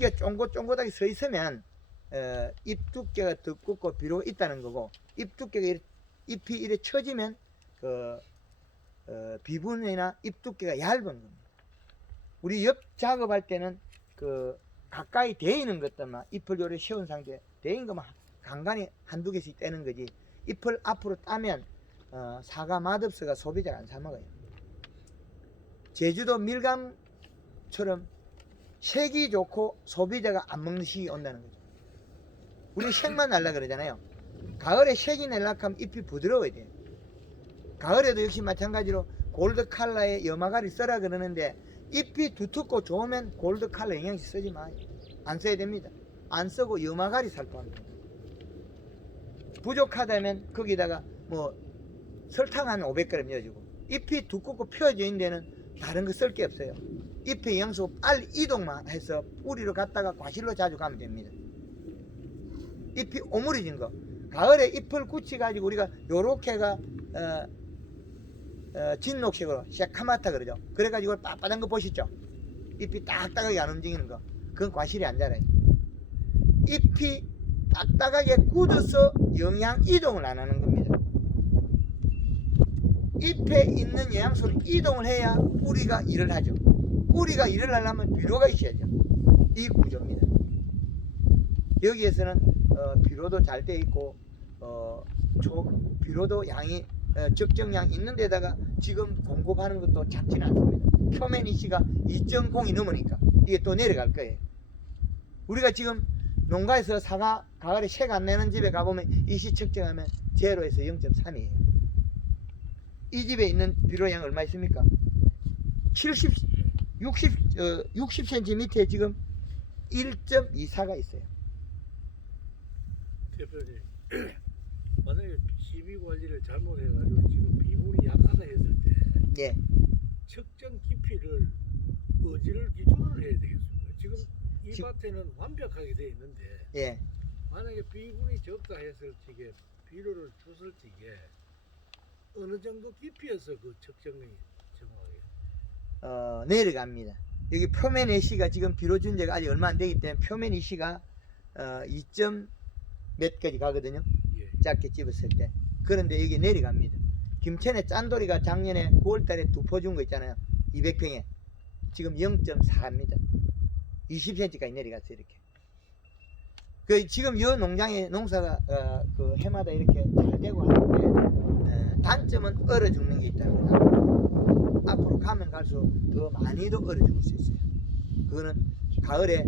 이게 쫑긋쫑긋하게 서 있으면 잎 두께가 두껍고 비로가 있다는 거고, 잎 두께가 잎이 이래 처지면 비분이나 잎 두께가 얇은 겁니다. 우리 옆 작업할 때는 가까이 돼 있는 것들만 잎을 요래 세운 상태에 돼 있는 것만 간간히 한두 개씩 떼는 거지, 잎을 앞으로 따면 사과 맛없어가 소비자가 안 사 먹어요. 제주도 밀감처럼 색이 좋고 소비자가 안 먹는 시기 온다는 거죠. 우리 색만 날라 그러잖아요. 가을에 색이 날라고 하면 잎이 부드러워야 돼요. 가을에도 역시 마찬가지로 골드 컬러의 염화가리 써라 그러는데, 잎이 두텁고 좋으면 골드 컬러 영양제 쓰지 마요. 안 써야 됩니다. 안 쓰고 염화가리 살포합니다. 부족하다면 거기다가 뭐 설탕 한 500g 넣어주고, 잎이 두껍고 펴져 있는 데는 다른 거 쓸 게 없어요. 잎의 영수 빨리 이동만 해서 뿌리로 갔다가 과실로 자주 가면 됩니다. 잎이 오므려진 거, 가을에 잎을 굳히 가지고 우리가 요렇게가 진녹색으로 새카맣다 그러죠. 그래가지고 빳빳한 거 보시죠. 잎이 딱딱하게 안 움직이는 거, 그건 과실이 안 자라요. 잎이 딱딱하게 굳어서 영양 이동을 안 하는 겁니다. 잎에 있는 영양소를 이동을 해야 뿌리가 일을 하죠. 뿌리가 일을 하려면 비료가 있어야죠. 이 구조입니다. 여기에서는 비료도 잘 돼 있고 비료도 양이 적정량 있는 데다가 지금 공급하는 것도 작지는 않습니다. 표면 이시가 2.0이 넘으니까 이게 또 내려갈 거예요. 우리가 지금 농가에서 사과 가을에 색 안 내는 집에 가보면 이시 측정하면 제로에서 0.3이에요. 이 집에 있는 비료량 얼마 있습니까? 60cm 밑에 지금 1.24가 있어요. 대표님, 만약에 시비 관리를 잘못해가지고 지금 비분이 약하다 했을 때, 예. 측정 깊이를 어디를 기준으로 해야 되겠습니까? 지금 이 밭에는 완벽하게 돼 있는데, 예. 만약에 비분이 적다 했을 적에 비료를 줬을 적에 어느 정도 깊이에서 그 측정이 정확하게 내려갑니다. 여기 표면 이시가 지금 비료 준 지가 아직 얼마 안 되기 때문에 표면 이시가 2점 몇까지 가거든요. 예. 짧게 집었을 때. 그런데 여기 내려갑니다. 김천의 짠돌이가 작년에 9월달에 두 포 준 거 있잖아요. 200평에 지금 0.4입니다. 20cm까지 내려갔어요. 이렇게. 지금 이 농장의 농사가 그 해마다 이렇게 잘 되고 하는데, 단점은 얼어 죽는 게 있다는 거죠. 앞으로 가면 갈수록 더 많이도 얼어 죽을 수 있어요. 그거는 가을에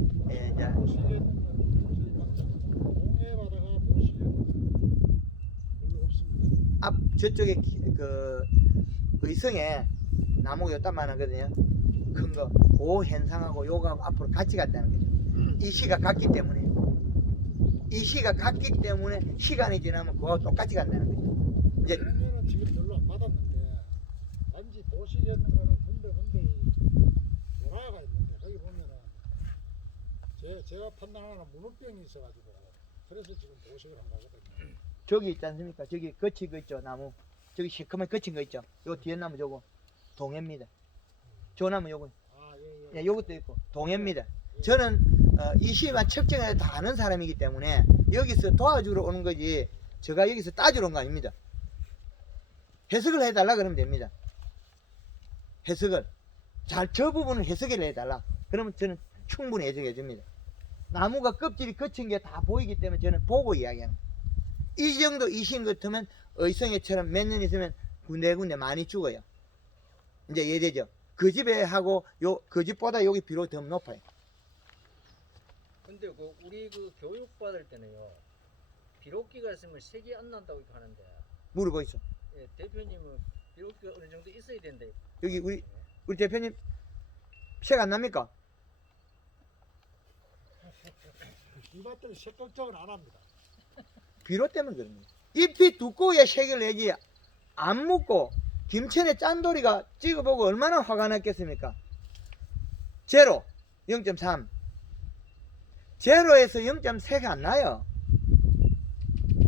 앞 저쪽에 그 의성에 나무가 요딴만 하거든요. 큰 거, 그 현상하고 요거하고 앞으로 같이 간다는 거죠. 이 시가 같기 때문에. 이 시가 같기 때문에 시간이 지나면 그거하고 똑같이 간다는 거죠. 이제 그러면은 지금 별로 안 받았는데, 단지 도시에 있는 거는 군데 노라가 있는데, 거기 보면은 제가 판단하는 문어병이 있어가지고, 그래서 지금 도식을 한 거거든요. 저기 있지 않습니까? 저기 거친 거 있죠, 나무. 저기 시커멓게 거친 거 있죠. 요 뒤에 나무 저거 동해입니다. 저 나무 요거. 예, 요것도 있고 동해입니다. 저는 이 시만 측정해서 다 아는 사람이기 때문에 여기서 도와주러 오는 거지, 제가 여기서 따주러 온 거 아닙니다. 해석을 해달라 그러면 됩니다. 해석을 저 부분을 해석을 해달라 그러면 저는 충분히 해석해 줍니다. 나무가 껍질이 거친 게 다 보이기 때문에 저는 보고 이야기하는 거예요. 이 정도 이신 같으면 의성애처럼 몇 년 있으면 군데군데 많이 죽어요. 이제 이해되죠? 그 집에 하고 그 집보다 여기 비료 더 높아요. 근데 우리 교육 받을 때는요, 비료기가 있으면 색이 안 난다고 하는데, 물어보이소. 예, 대표님은 비료기가 어느 정도 있어야 된대. 여기 우리 대표님 색 안 납니까? 이 밭들은 색 걱정을 안 합니다. 비료 때문에 그럽니다. 잎이 두꺼워야 색을 내지, 안 묻고 김천의 짠돌이가 찍어보고 얼마나 화가 났겠습니까? 제로 0.3, 제로에서 0.3가 안 나요.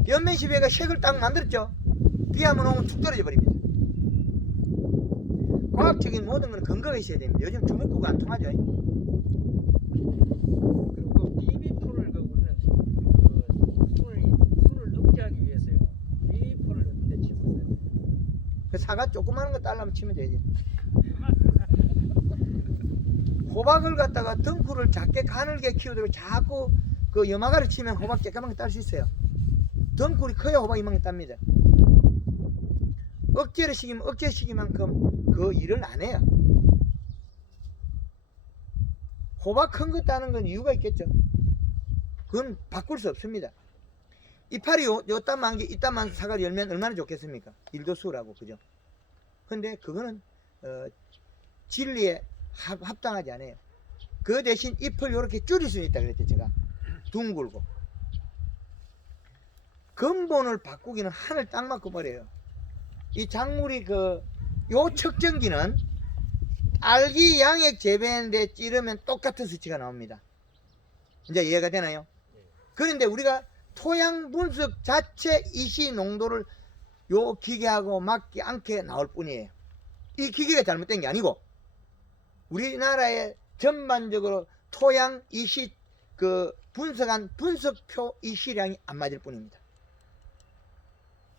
연면시베가 색을 딱 만들었죠. 비 한번 오면 툭 떨어져 버립니다. 과학적인 모든 건 근거가 있어야 됩니다. 요즘 주먹구가 안 통하죠. 그 사과 조그마한 거 딸라면 치면 되지. 호박을 갖다가 덩쿨을 작게 가늘게 키우도록 자꾸 그 염화가를 치면 호박 쬐까맣게 딸 수 있어요. 덩쿨이 커야 호박 이만큼 땁니다. 억제를 시키면 억제 시기만큼 그 일을 안 해요. 호박 큰 거 따는 건 이유가 있겠죠. 그건 바꿀 수 없습니다. 이파리 요 땀만 게 이땀만 사과를 열면 얼마나 좋겠습니까? 일도 수월하고 그죠. 근데 그거는 진리에 합당하지 않아요. 그 대신 잎을 이렇게 줄일 수 있다 그랬죠. 제가 둥글고 근본을 바꾸기는 하늘 딱 맞고 버려요. 이 작물이 요 측정기는 딸기 양액 재배하는데 찌르면 똑같은 수치가 나옵니다. 이제 이해가 되나요? 그런데 우리가 토양 분석 자체 이시 농도를 요 기계하고 맞지 않게 나올 뿐이에요. 이 기계가 잘못된 게 아니고 우리나라의 전반적으로 토양 이시 분석한 분석표 이시량이 안 맞을 뿐입니다.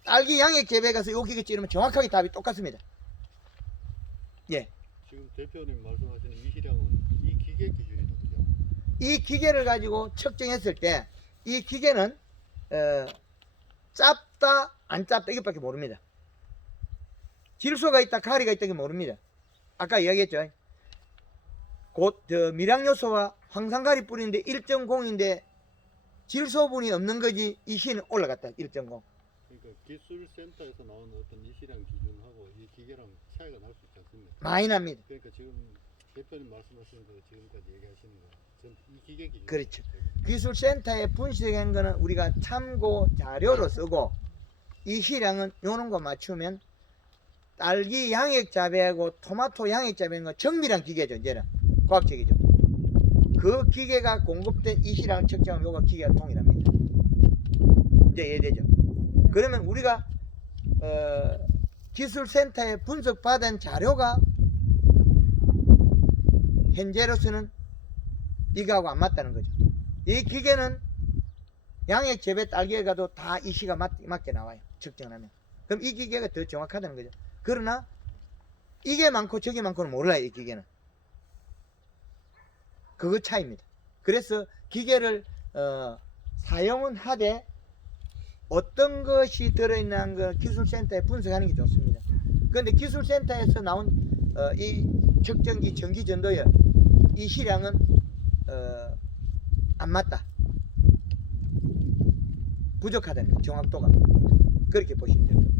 딸기 양액 재배 가서 요 기계 찌르면 정확하게 답이 똑같습니다. 예. 지금 대표님 말씀하시는 이시량은 이 기계 기준이죠, 그죠? 이 기계를 가지고 측정했을 때 이 기계는 짧다 안 짧다 이것밖에 모릅니다. 질소가 있다 가리가 있다 게 모릅니다. 아까 이야기했죠. 곧 미량 요소와 황산가리 뿌리는데 1.0인데 질소분이 없는 거지 이시는 올라갔다 1.0. 그러니까 기술센터에서 나오는 어떤 이시량 기준하고 이 기계랑 차이가 날 수 있지 않습니까? 많이 납니다. 그러니까 지금 대표님 말씀하시는 거 지금까지 얘기하시는 거 전 이 기계 기준. 그렇죠. 기술센터에 분석한 거는 우리가 참고 자료로 쓰고 이시량은 요런 거 맞추면 딸기 양액 재배하고 토마토 양액 재배하는 거 정밀한 기계죠. 이제는 과학적이죠. 그 기계가 공급된 이시량 측정은 요거 기계가 동일합니다. 이제 이해되죠? 그러면 우리가 기술센터에 분석받은 자료가 현재로서는 이거하고 안 맞다는 거죠. 이 기계는 양액 재배 딸기에 가도 다 이시가 맞게 나와요. 측정하면. 그럼 이 기계가 더 정확하다는 거죠. 그러나 이게 많고 저게 많고는 몰라요. 이 기계는. 그거 차이입니다. 그래서 기계를 사용은 하되 어떤 것이 들어있는 걸 기술센터에 분석하는 게 좋습니다. 그런데 기술센터에서 나온 이 측정기 전기전도열 이 시량은 안 맞다. 부족하다는 거예요. 정확도가. 그렇게 보시면 됩니다.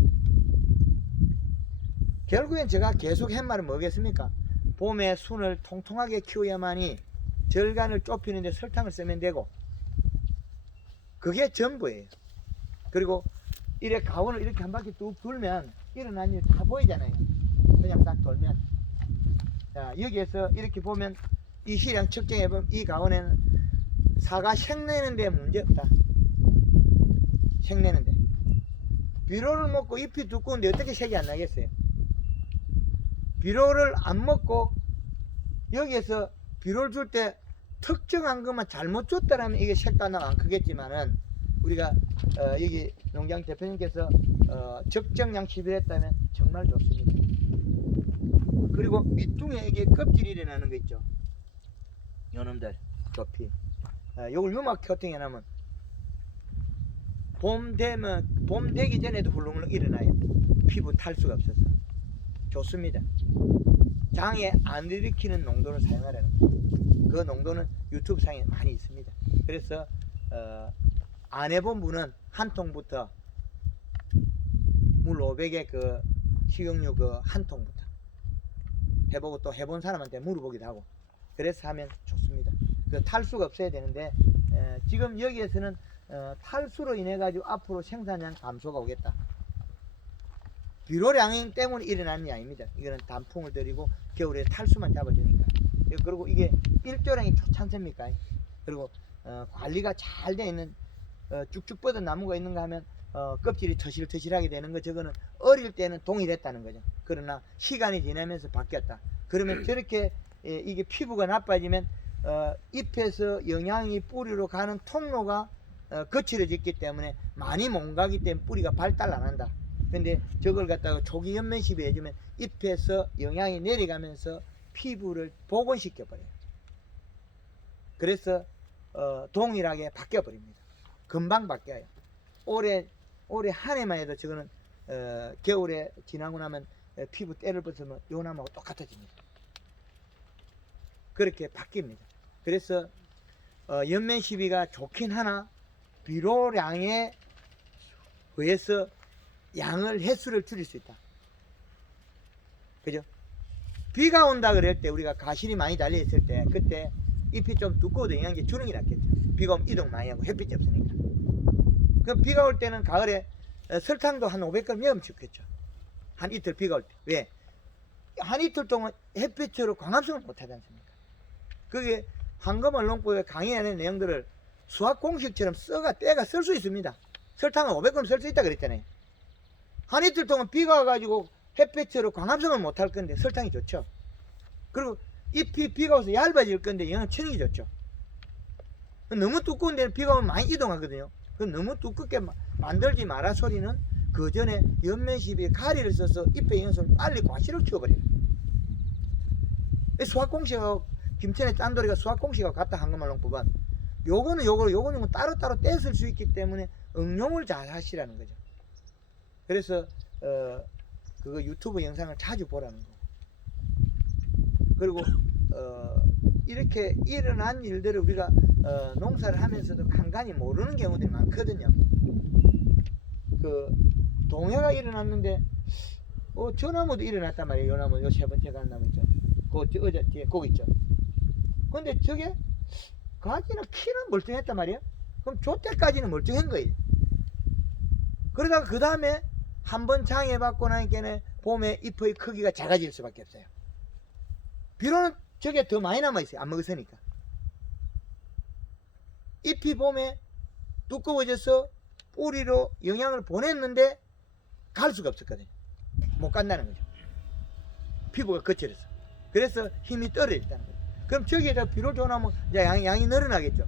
결국엔 제가 계속 한 말은 뭐겠습니까? 봄에 순을 통통하게 키워야만이 절간을 좁히는데 설탕을 쓰면 되고 그게 전부예요. 그리고 이래 가온을 이렇게 한 바퀴 뚝 돌면 일어난 일 다 보이잖아요. 그냥 싹 돌면. 자, 여기에서 이렇게 보면 이 시량 측정해보면 이 가온에는 사과 색내는데 문제없다. 색내는데. 비료를 먹고 잎이 두꺼운데 어떻게 색이 안 나겠어요? 비료를 안 먹고 여기에서 비료를 줄 때 특정한 것만 잘못 줬다라면 이게 색도 하나 안 크겠지만은 우리가 여기 농장 대표님께서 적정량 시비했다면 정말 좋습니다. 그리고 밑둥에 이게 껍질이 일어나는 거 있죠. 요놈들 껍질. 요걸 유막 코팅해 놓으면 봄 되기 전에도 훌렁훌렁 일어나요. 피부 탈수가 없어서 좋습니다. 장애 안 일으키는 농도를 사용하라는 거예요. 그 농도는 유튜브 상에 많이 있습니다. 그래서 안 해본 분은 한 통부터 물 500에 그 식용유 그 한 통부터 해보고 또 해본 사람한테 물어보기도 하고 그래서 하면 좋습니다. 그 탈수가 없어야 되는데 지금 여기에서는 탈수로 인해 가지고 앞으로 생산량 감소가 오겠다. 비료량 때문에 일어나는 게 아닙니다. 이거는 단풍을 들이고 겨울에 탈수만 잡아주니까. 그리고 이게 일조량이 좋지 않습니까? 그리고 관리가 잘 되어 있는 쭉쭉 뻗은 나무가 있는가 하면 껍질이 터실터실하게 되는 거 저거는 어릴 때는 동일했다는 거죠. 그러나 시간이 지나면서 바뀌었다. 그러면 저렇게 이게 피부가 나빠지면 잎에서 영양이 뿌리로 가는 통로가 거칠어졌기 때문에 많이 못 가기 때문에 뿌리가 발달 안 한다. 근데 저걸 갖다가 초기 연면 시비 해주면 잎에서 영양이 내려가면서 피부를 복원시켜 버려요. 그래서 동일하게 바뀌어 버립니다. 금방 바뀌어요. 올해 한 해만 해도 저거는 겨울에 지나고 나면 피부 때를 벗으면 요 나무하고 똑같아집니다. 그렇게 바뀝니다. 그래서 연면 시비가 좋긴 하나 비료량에 의해서 양을 횟수를 줄일 수 있다. 그죠? 비가 온다 그럴 때 우리가 가실이 많이 달려 있을 때 그때 잎이 좀 두꺼워도 영양제 주는 게 낫겠죠. 비가 오면 이동 많이 하고 햇빛이 없으니까. 그럼 비가 올 때는 가을에 설탕도 한 500g 넣으면 좋겠죠. 한 이틀 비가 올 때. 왜? 한 이틀 동안 햇빛으로 광합성을 못 하지 않습니까? 그게 황금언론법의 강의하는 내용들을 수학 공식처럼 떼가 쓸 수 있습니다. 설탕은 500g 쓸 수 있다 그랬잖아요. 한 이틀 동안 비가 와가지고 햇빛으로 광합성을 못 할 건데 설탕이 좋죠. 그리고 잎이 비가 와서 얇아질 건데 얘는 천이 좋죠. 너무 두꺼운 데는 비가 오면 많이 이동하거든요. 그럼 너무 두껍게 만들지 마라 소리는 그 전에 연면시비에 가리를 써서 잎의 영양소를 빨리 과실을 키워버려요. 수학공식하고 김천의 짠돌이가 수학공식하고 같다 한금말농법은 요거는 따로따로 떼쓸 수 있기 때문에 응용을 잘 하시라는 거죠. 그래서 그거 유튜브 영상을 자주 보라는 거. 그리고 이렇게 일어난 일들을 우리가 농사를 하면서도 간간히 모르는 경우들이 많거든요. 그 동해가 일어났는데 저 나무도 일어났단 말이에요. 요 나무, 요 세 번째 가는 나무 있죠. 그 어제 뒤에 거기 있죠. 근데 저게 가지는 키는 멀쩡했단 말이에요. 그럼 저 때까지는 멀쩡한 거예요. 그러다가 그 다음에 한번 장애받고 나니까는 봄에 잎의 크기가 작아질 수밖에 없어요. 비로는 저게 더 많이 남아있어요. 안 먹었으니까. 잎이 봄에 두꺼워져서 뿌리로 영양을 보냈는데 갈 수가 없었거든요. 못 간다는 거죠. 피부가 거칠어서. 그래서 힘이 떨어졌다는 거죠. 그럼 저기에다 비료 줘놓으면 이제 양이 늘어나겠죠.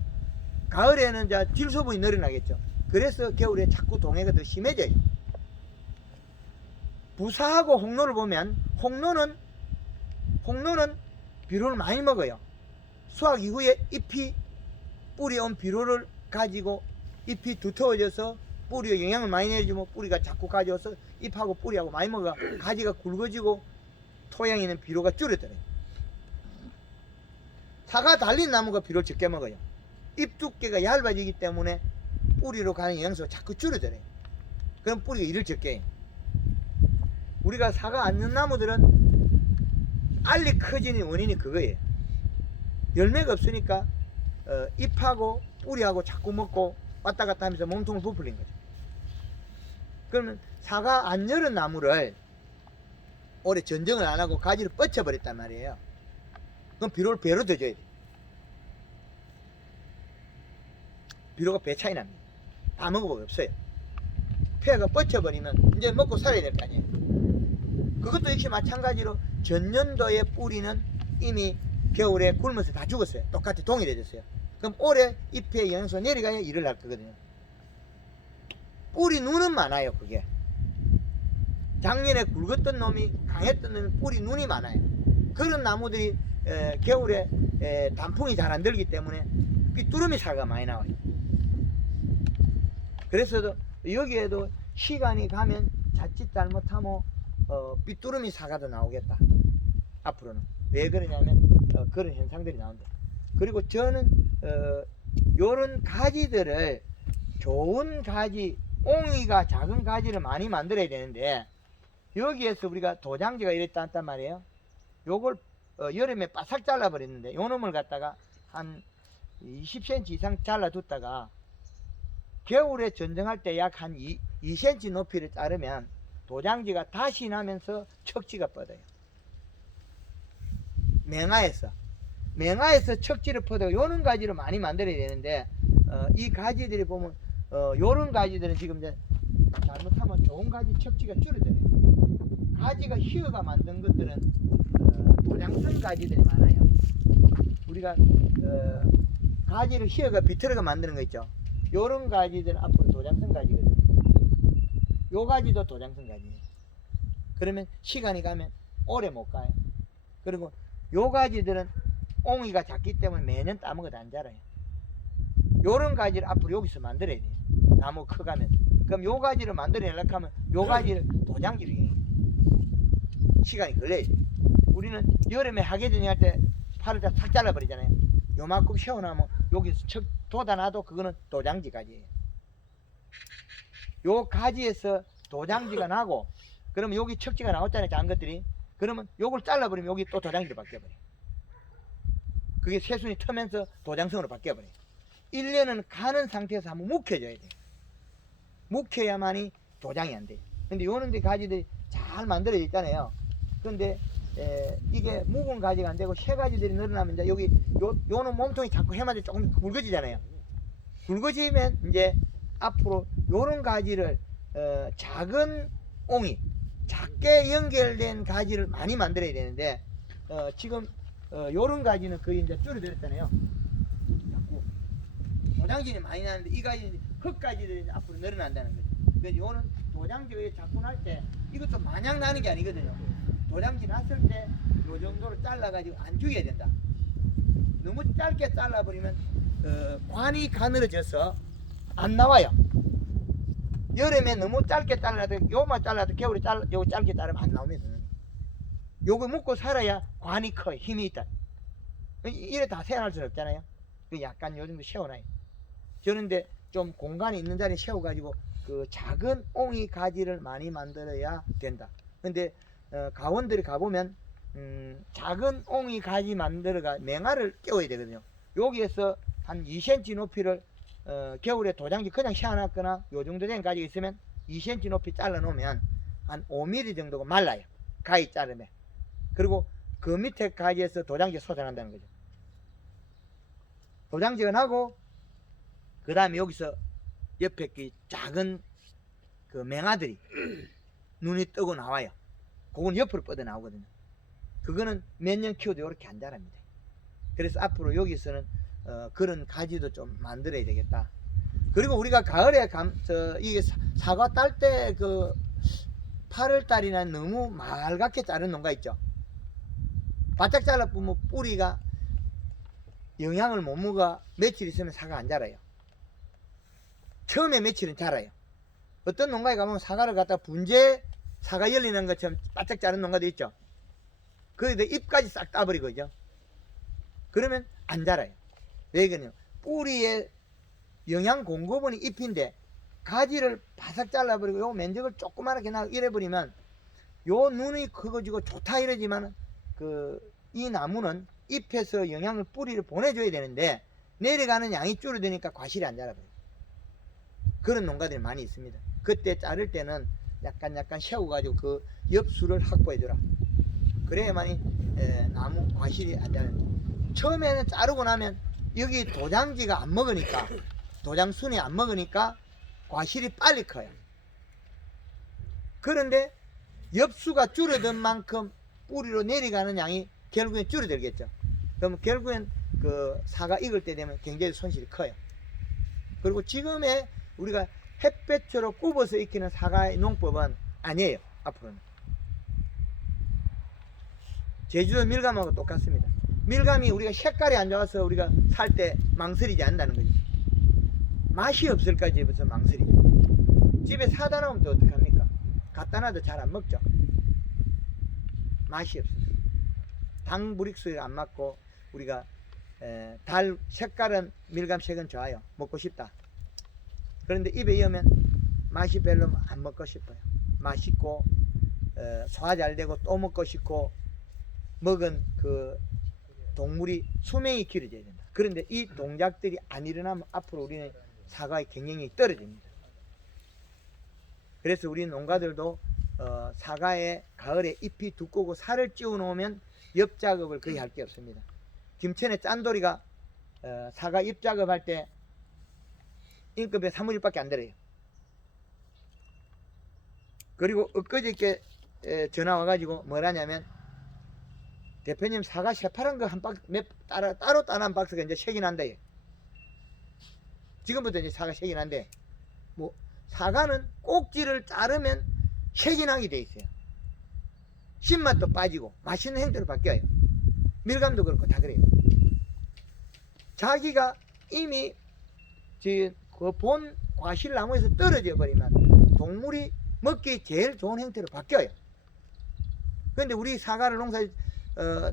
가을에는 이제 질소분이 늘어나겠죠. 그래서 겨울에 자꾸 동해가 더 심해져요. 부사하고 홍로를 보면 홍로는 비료를 많이 먹어요. 수확 이후에 잎이 뿌리에 온 비료를 가지고 잎이 두터워져서 뿌리에 영양을 많이 내주면 뿌리가 자꾸 가져와서 잎하고 뿌리하고 많이 먹어 가지가 굵어지고 토양에 있는 비료가 줄어들어요. 사과 달린 나무가 비료를 적게 먹어요. 잎 두께가 얇아지기 때문에 뿌리로 가는 영양소가 자꾸 줄어들어요. 그럼 뿌리가 일을 적게 해요. 우리가 사과 않는 나무들은 알이 커지는 원인이 그거예요. 열매가 없으니까 잎하고 뿌리하고 자꾸 먹고 왔다 갔다 하면서 몸통을 부풀린 거죠. 그러면 사과 안 열은 나무를 올해 전정을 안 하고 가지를 뻗쳐버렸단 말이에요. 그럼 비료를 배로 더 줘야 돼. 비료가 배 차이 납니다. 다 먹어보면 없어요. 폐가 뻗쳐버리면 이제 먹고 살아야 될 거 아니에요. 그것도 역시 마찬가지로 전년도의 뿌리는 이미 겨울에 굶어서 다 죽었어요. 똑같이 동일해졌어요. 그럼 올해 잎에 영양소 내려가야 일을 할 거거든요. 뿌리 눈은 많아요. 그게 작년에 굵었던 놈이 강했던 놈이 뿌리 눈이 많아요. 그런 나무들이 겨울에 단풍이 잘 안 들기 때문에 삐뚤음이 사과가 많이 나와요. 그래서 여기에도 시간이 가면 자칫 잘못하면 삐뚤음이 사과도 나오겠다. 앞으로는 왜 그러냐면 그런 현상들이 나온다. 그리고 저는 요런 가지들을 좋은 가지, 옹이가 작은 가지를 많이 만들어야 되는데 여기에서 우리가 도장지가 이랬단 말이에요. 요걸 여름에 바싹 잘라 버렸는데 요 놈을 갖다가 한 20cm 이상 잘라 뒀다가 겨울에 전정할 때 약 한 2cm 높이를 자르면 도장지가 다시 나면서 척지가 뻗어요. 맹아에서 척지를 뻗어 요런 가지를 많이 만들어야 되는데 이 가지들이 보면 요런 가지들은 지금 이제 잘못하면 좋은 가지 척지가 줄어들어요. 가지가 희어가 만든 것들은 도장성 가지들이 많아요. 우리가 가지를 희어가 비틀어가 만드는 거 있죠. 요런 가지들은 앞으로 도장성 가지거든요. 요 가지도 도장성 가지예요. 그러면 시간이 가면 오래 못 가요. 그리고 요 가지들은 옹이가 작기 때문에 매년 따먹어도 안 자라요. 요런 가지를 앞으로 여기서 만들어야 돼요. 나무 커가면. 그럼 요 가지를 만들어내려고 하면 요 가지를 도장지로 해요. 시간이 걸려요. 우리는 여름에 하계전이 할 때 팔을 다 탁 잘라버리잖아요. 요만큼 세워놓으면 여기서 척 돋아놔도 그거는 도장지 가지예요. 요 가지에서 도장지가 나고, 그러면 여기 척지가 나왔잖아요. 작은 것들이. 그러면 요걸 잘라버리면 여기 또 도장지로 바뀌어버려요. 그게 새순이 트면서 도장성으로 바뀌어버려요. 1년은 가는 상태에서 한번 묵혀줘야 돼요. 묵혀야만이 도장이 안 돼요. 근데 요런 데 가지들이 잘 만들어져 있잖아요. 근데 이게 묵은 가지가 안 되고 새 가지들이 늘어나면 이제 여기 요는 몸통이 자꾸 해마다 조금 굵어지잖아요. 굵어지면 이제 앞으로 요런 가지를 작은 옹이 작게 연결된 가지를 많이 만들어야 되는데 지금 요런 가지는 거의 이제 줄어들었잖아요. 자꾸 도장지는 많이 나는데 이 가지는 흙가지들이 앞으로 늘어난다는 거죠. 그래서 요는 도장지에 자꾸 날 때 이것도 마냥 나는 게 아니거든요. 도장지 났을 때 요 정도로 잘라가지고 안 죽여야 된다. 너무 짧게 잘라버리면 관이 가늘어져서 안 나와요. 여름에 너무 짧게 잘라도 요만 잘라도 겨울에 요 짧게 자르면 안 나옵니다. 요거 먹고 살아야 관이 커요. 힘이 있다. 이래 다 세워날 수는 없잖아요. 약간 요 정도 세워놔요. 저런데 좀 공간이 있는 자리에 세워가지고 그 작은 옹이 가지를 많이 만들어야 된다. 근데 가원들이 가보면 작은 옹이 가지 만들어가 맹아를 깨워야 되거든요. 여기에서 한 2cm 높이를 겨울에 도장지 그냥 세워놨거나 요 정도 된 가지가 있으면 2cm 높이 잘라 놓으면 한 5mm 정도가 말라요. 가위 자르면. 그리고 그 밑에 가지에서 도장지가 솟아난다는 거죠. 도장지가 나고 그 다음에 여기서 옆에 그 작은 그 맹아들이 눈이 뜨고 나와요. 그건 옆으로 뻗어 나오거든요. 그거는 몇 년 키워도 이렇게 안 자랍니다. 그래서 앞으로 여기서는 그런 가지도 좀 만들어야 되겠다. 그리고 우리가 가을에 이게 사과 딸 때 그 8월달이나 너무 맑게 자른 농가 있죠. 바짝 잘라보면 뿌리가 영양을 못 먹어 며칠 있으면 사과 안 자라요. 처음에 며칠은 자라요. 어떤 농가에 가면 사과를 갖다 분재 사과 열리는 것처럼 바짝 자른 농가도 있죠. 거기다 잎까지 싹 따버리거든요. 그러면 안 자라요. 왜 그러냐? 뿌리에 영양 공급원이 잎인데 가지를 바싹 잘라버리고 요 면적을 조그맣게 이래버리면 요 눈이 커가지고 좋다 이러지만 이 나무는 잎에서 영양을 뿌리를 보내줘야 되는데 내려가는 양이 줄어드니까 과실이 안 자라버려요. 그런 농가들이 많이 있습니다. 그때 자를 때는 약간 세워가지고 그 엽수를 확보해줘라. 그래야만이 나무 과실이 안 자라요. 처음에는 자르고 나면 여기 도장지가 안 먹으니까 도장순이 안 먹으니까 과실이 빨리 커요. 그런데 엽수가 줄어든 만큼 뿌리로 내려가는 양이 결국엔 줄어들겠죠. 그럼 결국엔 그 사과 익을 때 되면 굉장히 손실이 커요. 그리고 지금의 우리가 햇볕으로 굽어서 익히는 사과의 농법은 아니에요. 앞으로는 제주도 밀감하고 똑같습니다. 밀감이 우리가 색깔이 안 좋아서 우리가 살 때 망설이지 않는다는 거죠. 맛이 없을까 집에서 망설이죠. 집에 사다 놓으면 또 어떡합니까? 갖다 놔도 잘 안 먹죠. 맛이 없어요. 당 불익수에 안 맞고 우리가 색깔은 밀감색은 좋아요. 먹고 싶다. 그런데 입에 이으면 맛이 별로 안 먹고 싶어요. 맛있고 소화 잘 되고 또 먹고 싶고 먹은 그 동물이 수명이 길어져야 된다. 그런데 이 동작들이 안 일어나면 앞으로 우리는 사과의 경영이 떨어집니다. 그래서 우리 농가들도 사과에 가을에 잎이 두껍고 살을 찌워 놓으면 엽 작업을 거의 할 게 없습니다. 김천의 짠돌이가 사과 잎 작업할 때 인건비에 3분의 1밖에 안 들어요. 그리고 엊그저께 전화 와가지고 뭐라냐면 대표님 사과 새파란 거 한 박스 따로 따는 박스가 이제 색이 난대요. 지금부터 이제 사과 색이 난대. 뭐 사과는 꼭지를 자르면 색이 나게 돼 있어요. 신맛도 빠지고 맛있는 형태로 바뀌어요. 밀감도 그렇고 다 그래요. 자기가 이미 그 본 과실나무에서 떨어져 버리면 동물이 먹기 제일 좋은 형태로 바뀌어요. 그런데 우리 사과를 농사에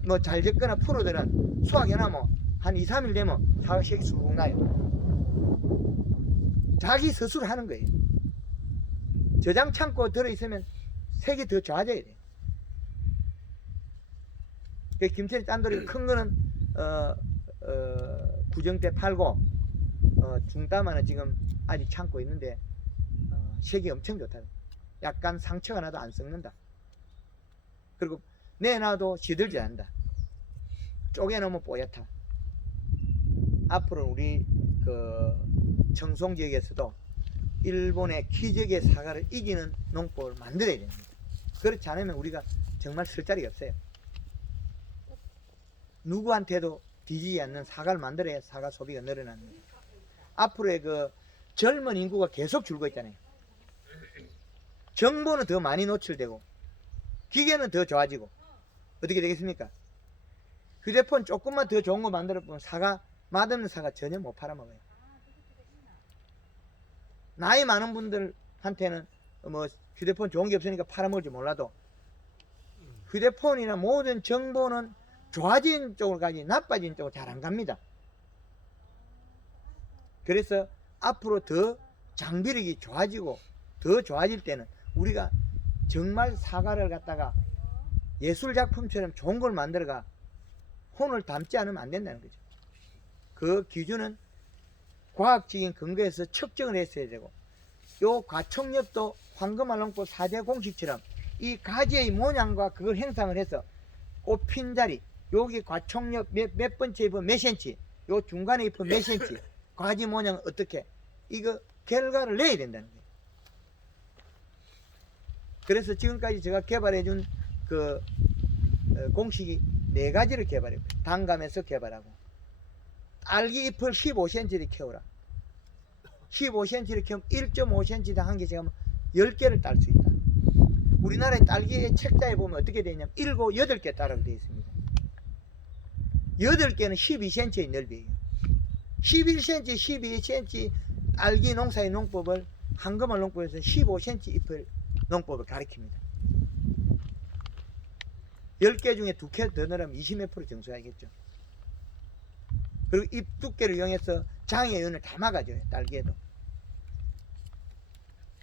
뭐 잘 졌거나 프로들은 수확해놔면 한 2, 3일 되면 사과 색이 쑥 나요. 자기 스스로 하는 거예요. 저장 창고 들어있으면 색이 더 좋아져야 돼요. 그 김치는 짠돌이 큰 거는 구정 때 팔고 중따마는 지금 아직 참고 있는데 색이 엄청 좋다. 약간 상처가 나도 안 썩는다. 그리고 내놔도 시들지 않는다. 쪼개놓으면 뽀얗다. 앞으로 우리 그 청송 지역에서도 일본의 기적의 사과를 이기는 농법을 만들어야 됩니다. 그렇지 않으면 우리가 정말 쓸 자리가 없어요. 누구한테도 뒤지지 않는 사과를 만들어야 사과 소비가 늘어납니다. 앞으로의 그 젊은 인구가 계속 줄고 있잖아요. 정보는 더 많이 노출되고 기계는 더 좋아지고 어떻게 되겠습니까? 휴대폰 조금만 더 좋은 거 만들어보면 사과, 맛없는 사과 전혀 못 팔아먹어요. 나이 많은 분들한테는 뭐 휴대폰 좋은 게 없으니까 팔아먹을지 몰라도 휴대폰이나 모든 정보는 좋아진 쪽으로 가지 나빠진 쪽으로 잘 안 갑니다. 그래서 앞으로 더 장비력이 좋아지고 더 좋아질 때는 우리가 정말 사과를 갖다가 예술작품처럼 좋은 걸 만들어가 혼을 담지 않으면 안 된다는 거죠. 그 기준은 과학적인 근거에서 측정을 했어야 되고, 요 과총엽도 황금알농법 4대 공식처럼 이 가지의 모양과 그걸 형상을 해서 꽃핀 자리, 여기 과총엽 몇 번째 잎은 몇 센치, 요 중간에 잎은 몇 센치, 가지 모양은 어떻게, 이거 결과를 내야 된다는 거예요. 그래서 지금까지 제가 개발해준 그 공식이 4가지를 개발했고요. 단감에서 개발하고, 딸기 잎을 15cm를 키워라. 15cm를 키우면 1.5cm 한 개씩 하면 10개를 딸 수 있다. 우리나라의 딸기의 책자에 보면 어떻게 되냐면 7, 8개 따라고 되어 있습니다. 8개는 12cm의 넓이에요. 11cm, 12cm 딸기 농사의 농법을 황금알 농법에서 15cm 잎을 농법을 가리킵니다. 10개 중에 2개 더 넣으면 20몇 % 정수해야겠죠. 그리고 잎 두께를 이용해서 장의 연을 다 막아줘요. 딸기에도.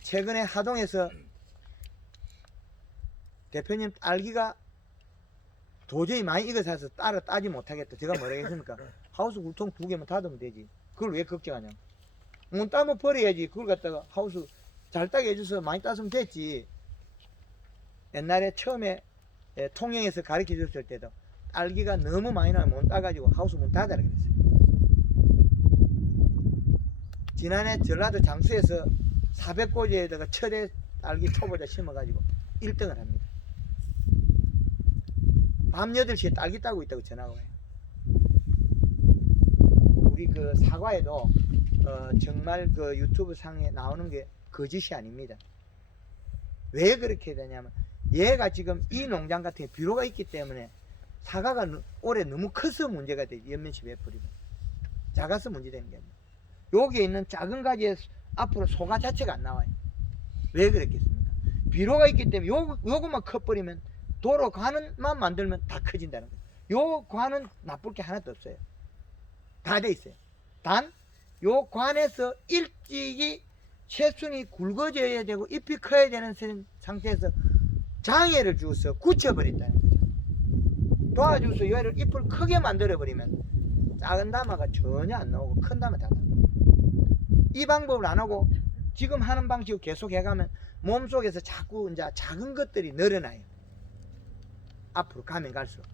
최근에 하동에서 대표님 딸기가 도저히 많이 익어서 따지 못하겠다. 제가 뭐라 했습니까? 하우스 굴통 2개만 닫으면 되지. 그걸 왜 걱정하냐. 못 따면 버려야지. 그걸 갖다가 하우스 잘 따게 해줘서 많이 땄으면 됐지. 옛날에 처음에 통영에서 가르쳐 줬을 때도 딸기가 너무 많이 나면 못 따가지고 하우스 문 닫아라 그랬어요. 지난해 전라도 장수에서 400고지에다가 철에 딸기 초보자 심어가지고 1등을 합니다. 밤 8시에 딸기 따고 있다고 전화가 와요. 우리 그 사과에도 정말 그 유튜브 상에 나오는 게 거짓이 아닙니다. 왜 그렇게 되냐면 얘가 지금 이 농장 같은 게 비료가 있기 때문에 사과가 올해 너무 커서 문제가 되지. 연면시 베풀이고 작아서 문제되는 게 아니에요. 여기에 있는 작은 가지에 앞으로 소가 자체가 안 나와요. 왜 그랬겠습니까? 비료가 있기 때문에 요것만 커버리면 도로 관만 만들면 다 커진다는 거예요. 요 관은 나쁠 게 하나도 없어요. 다 돼 있어요. 단 요 관에서 일찍이 채순이 굵어져야 되고 잎이 커야 되는 상태에서 장애를 주어서 굳혀버린다는 거죠. 도와줘서 얘를 잎을 크게 만들어버리면 작은 다마가 전혀 안 나오고 큰 다마 다 나오고, 이 방법을 안 하고 지금 하는 방식으로 계속 해가면 몸속에서 자꾸 이제 작은 것들이 늘어나요. 앞으로 가면 갈수록.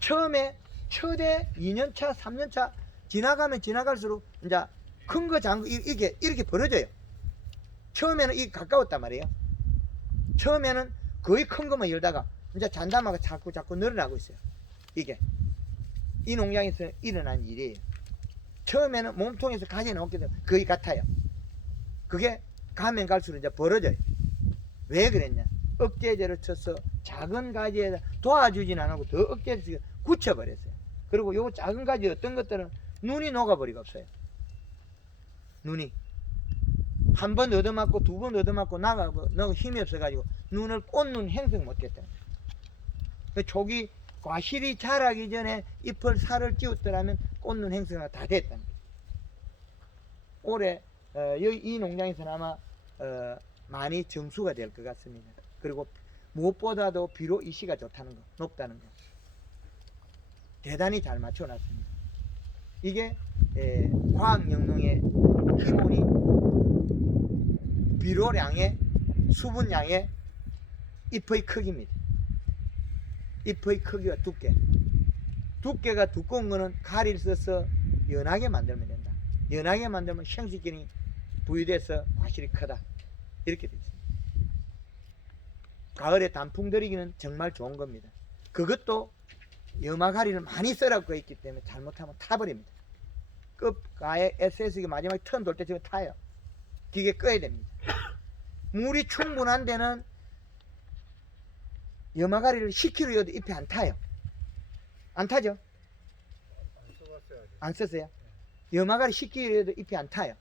처음에 첫해 2년차, 3년차 지나가면 지나갈수록 이제 큰 거, 작은 거 이렇게 벌어져요. 처음에는 이게 가까웠단 말이에요. 처음에는 거의 큰 것만 열다가 이제 잔다마가 자꾸 늘어나고 있어요. 이게 이 농장에서 일어난 일이에요. 처음에는 몸통에서 가지 나오게 되면 거의 같아요. 그게 가면 갈수록 이제 벌어져요. 왜 그랬냐? 억제제를 쳐서 작은 가지에 도와주진 않고 더 억제제를 굳혀버렸어요. 그리고 요 작은 가지 어떤 것들은 눈이 녹아버리고 없어요. 눈이 한 번 얻어맞고 두 번 얻어맞고 나가 힘이 없어가지고 눈을 꽃눈 행성 못했다는 거예요. 그 촉이 과실이 자라기 전에 잎을 살을 찌웠더라면 꽃눈 행성이 다 됐다는 거예요. 올해 이 농장에서는 아마 많이 정수가 될 것 같습니다. 그리고 무엇보다도 비료 이시가 좋다는 거, 높다는 거, 대단히 잘 맞춰놨습니다. 이게 과학영농의 기본이 비료량의 수분량의 잎의 크기입니다. 잎의 크기와 두께. 두께가 두꺼운 거는 가리를 써서 연하게 만들면 된다. 연하게 만들면 생식기능이 부유돼서 과실이 크다. 이렇게 되어 있습니다. 가을에 단풍 들이기는 정말 좋은 겁니다. 그것도 염화가리를 많이 썰어갖고 있기 때문에 잘못하면 타버립니다. 끝가에 SS기 마지막에 턴 돌 때 지금 타요. 기계 꺼야 됩니다. 물이 충분한 데는 염화가리를 10kg여도 잎이 안 타요. 안 타죠? 안 써봤어요. 아직. 안 썼어요? 염화가리 10kg여도 잎이 안 타요.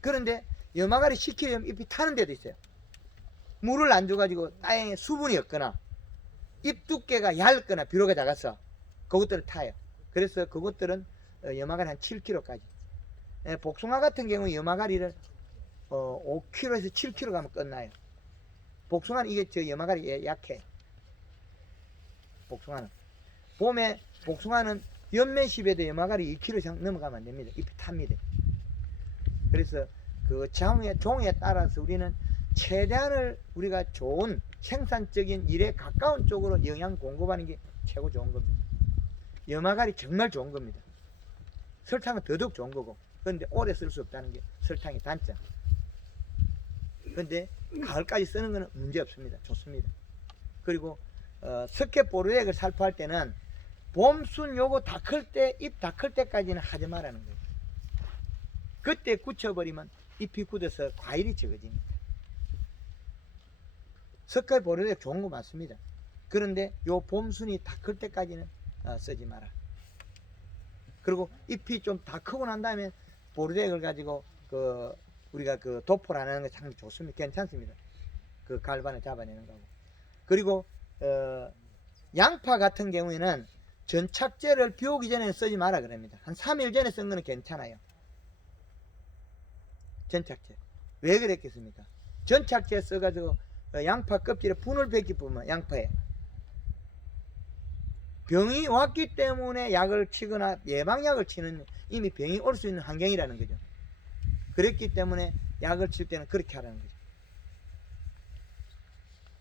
그런데 염화가리 10kg면 잎이 타는 데도 있어요. 물을 안 줘가지고 땅에 수분이 없거나 잎 두께가 얇거나 비료가 작아서 그것들을 타요. 그래서 그것들은 염화가리 한 7kg까지. 복숭아 같은 경우 염화가리를 5kg에서 7kg 가면 끝나요. 복숭아는 이게 저 염화가리 약해. 복숭아는 봄에 복숭아는 연면십에도 염화가리 2kg 이상 넘어가면 안 됩니다. 잎이 탑니다. 그래서 그 종에 따라서 우리는 최대한을 우리가 좋은 생산적인 일에 가까운 쪽으로 영양 공급하는 게 최고 좋은 겁니다. 염화가리 정말 좋은 겁니다. 설탕은 더더욱 좋은 거고. 그런데 오래 쓸 수 없다는 게 설탕의 단점. 그런데 가을까지 쓰는 거는 문제 없습니다. 좋습니다. 그리고 석회 보르액을 살포할 때는 봄순 요거 다 클 때, 잎 다 클 때까지는 하지 말라는 거예요. 그때 굳혀버리면 잎이 굳어서 과일이 적어집니다. 석회 보르액 좋은 거 맞습니다. 그런데 요 봄순이 다 클 때까지는 쓰지 마라. 그리고 잎이 좀 다 크고 난 다음에 보르액을 가지고 우리가 도포를 안 하는 게 참 좋습니다. 괜찮습니다. 그 갈반을 잡아내는 거고. 그리고 양파 같은 경우에는 전착제를 비 오기 전에 쓰지 마라 그럽니다. 한 3일 전에 쓴 거는 괜찮아요. 전착제. 왜 그랬겠습니까? 전착제 써가지고 양파 껍질에 분을 뱉기 보면 양파에 병이 왔기 때문에 약을 치거나 예방약을 치는 이미 병이 올 수 있는 환경이라는 거죠. 그랬기 때문에 약을 칠 때는 그렇게 하라는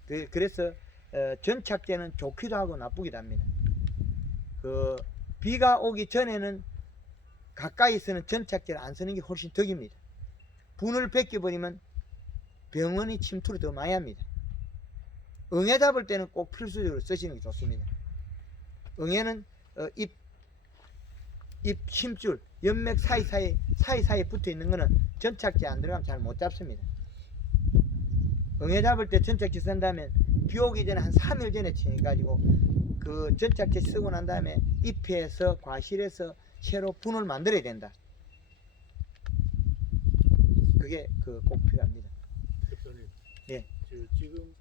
거죠. 그래서 전착제는 좋기도 하고 나쁘기도 합니다. 비가 오기 전에는 가까이서는 전착제를 안 쓰는 게 훨씬 덕입니다. 분을 벗겨버리면 병원의 침투를 더 많이 합니다. 응애 잡을 때는 꼭 필수적으로 쓰시는 게 좋습니다. 응애는 잎 심줄, 연맥 사이사이에 붙어 있는 거는 전착제 안 들어가면 잘 못 잡습니다. 응애 잡을 때 전착제 쓴다면 비 오기 전에 한 3일 전에 치가지고 그 전착제 쓰고 난 다음에 잎에서 과실에서 새로 분을 만들어야 된다. 그게 꼭 필요합니다. 대표님. 예. 지금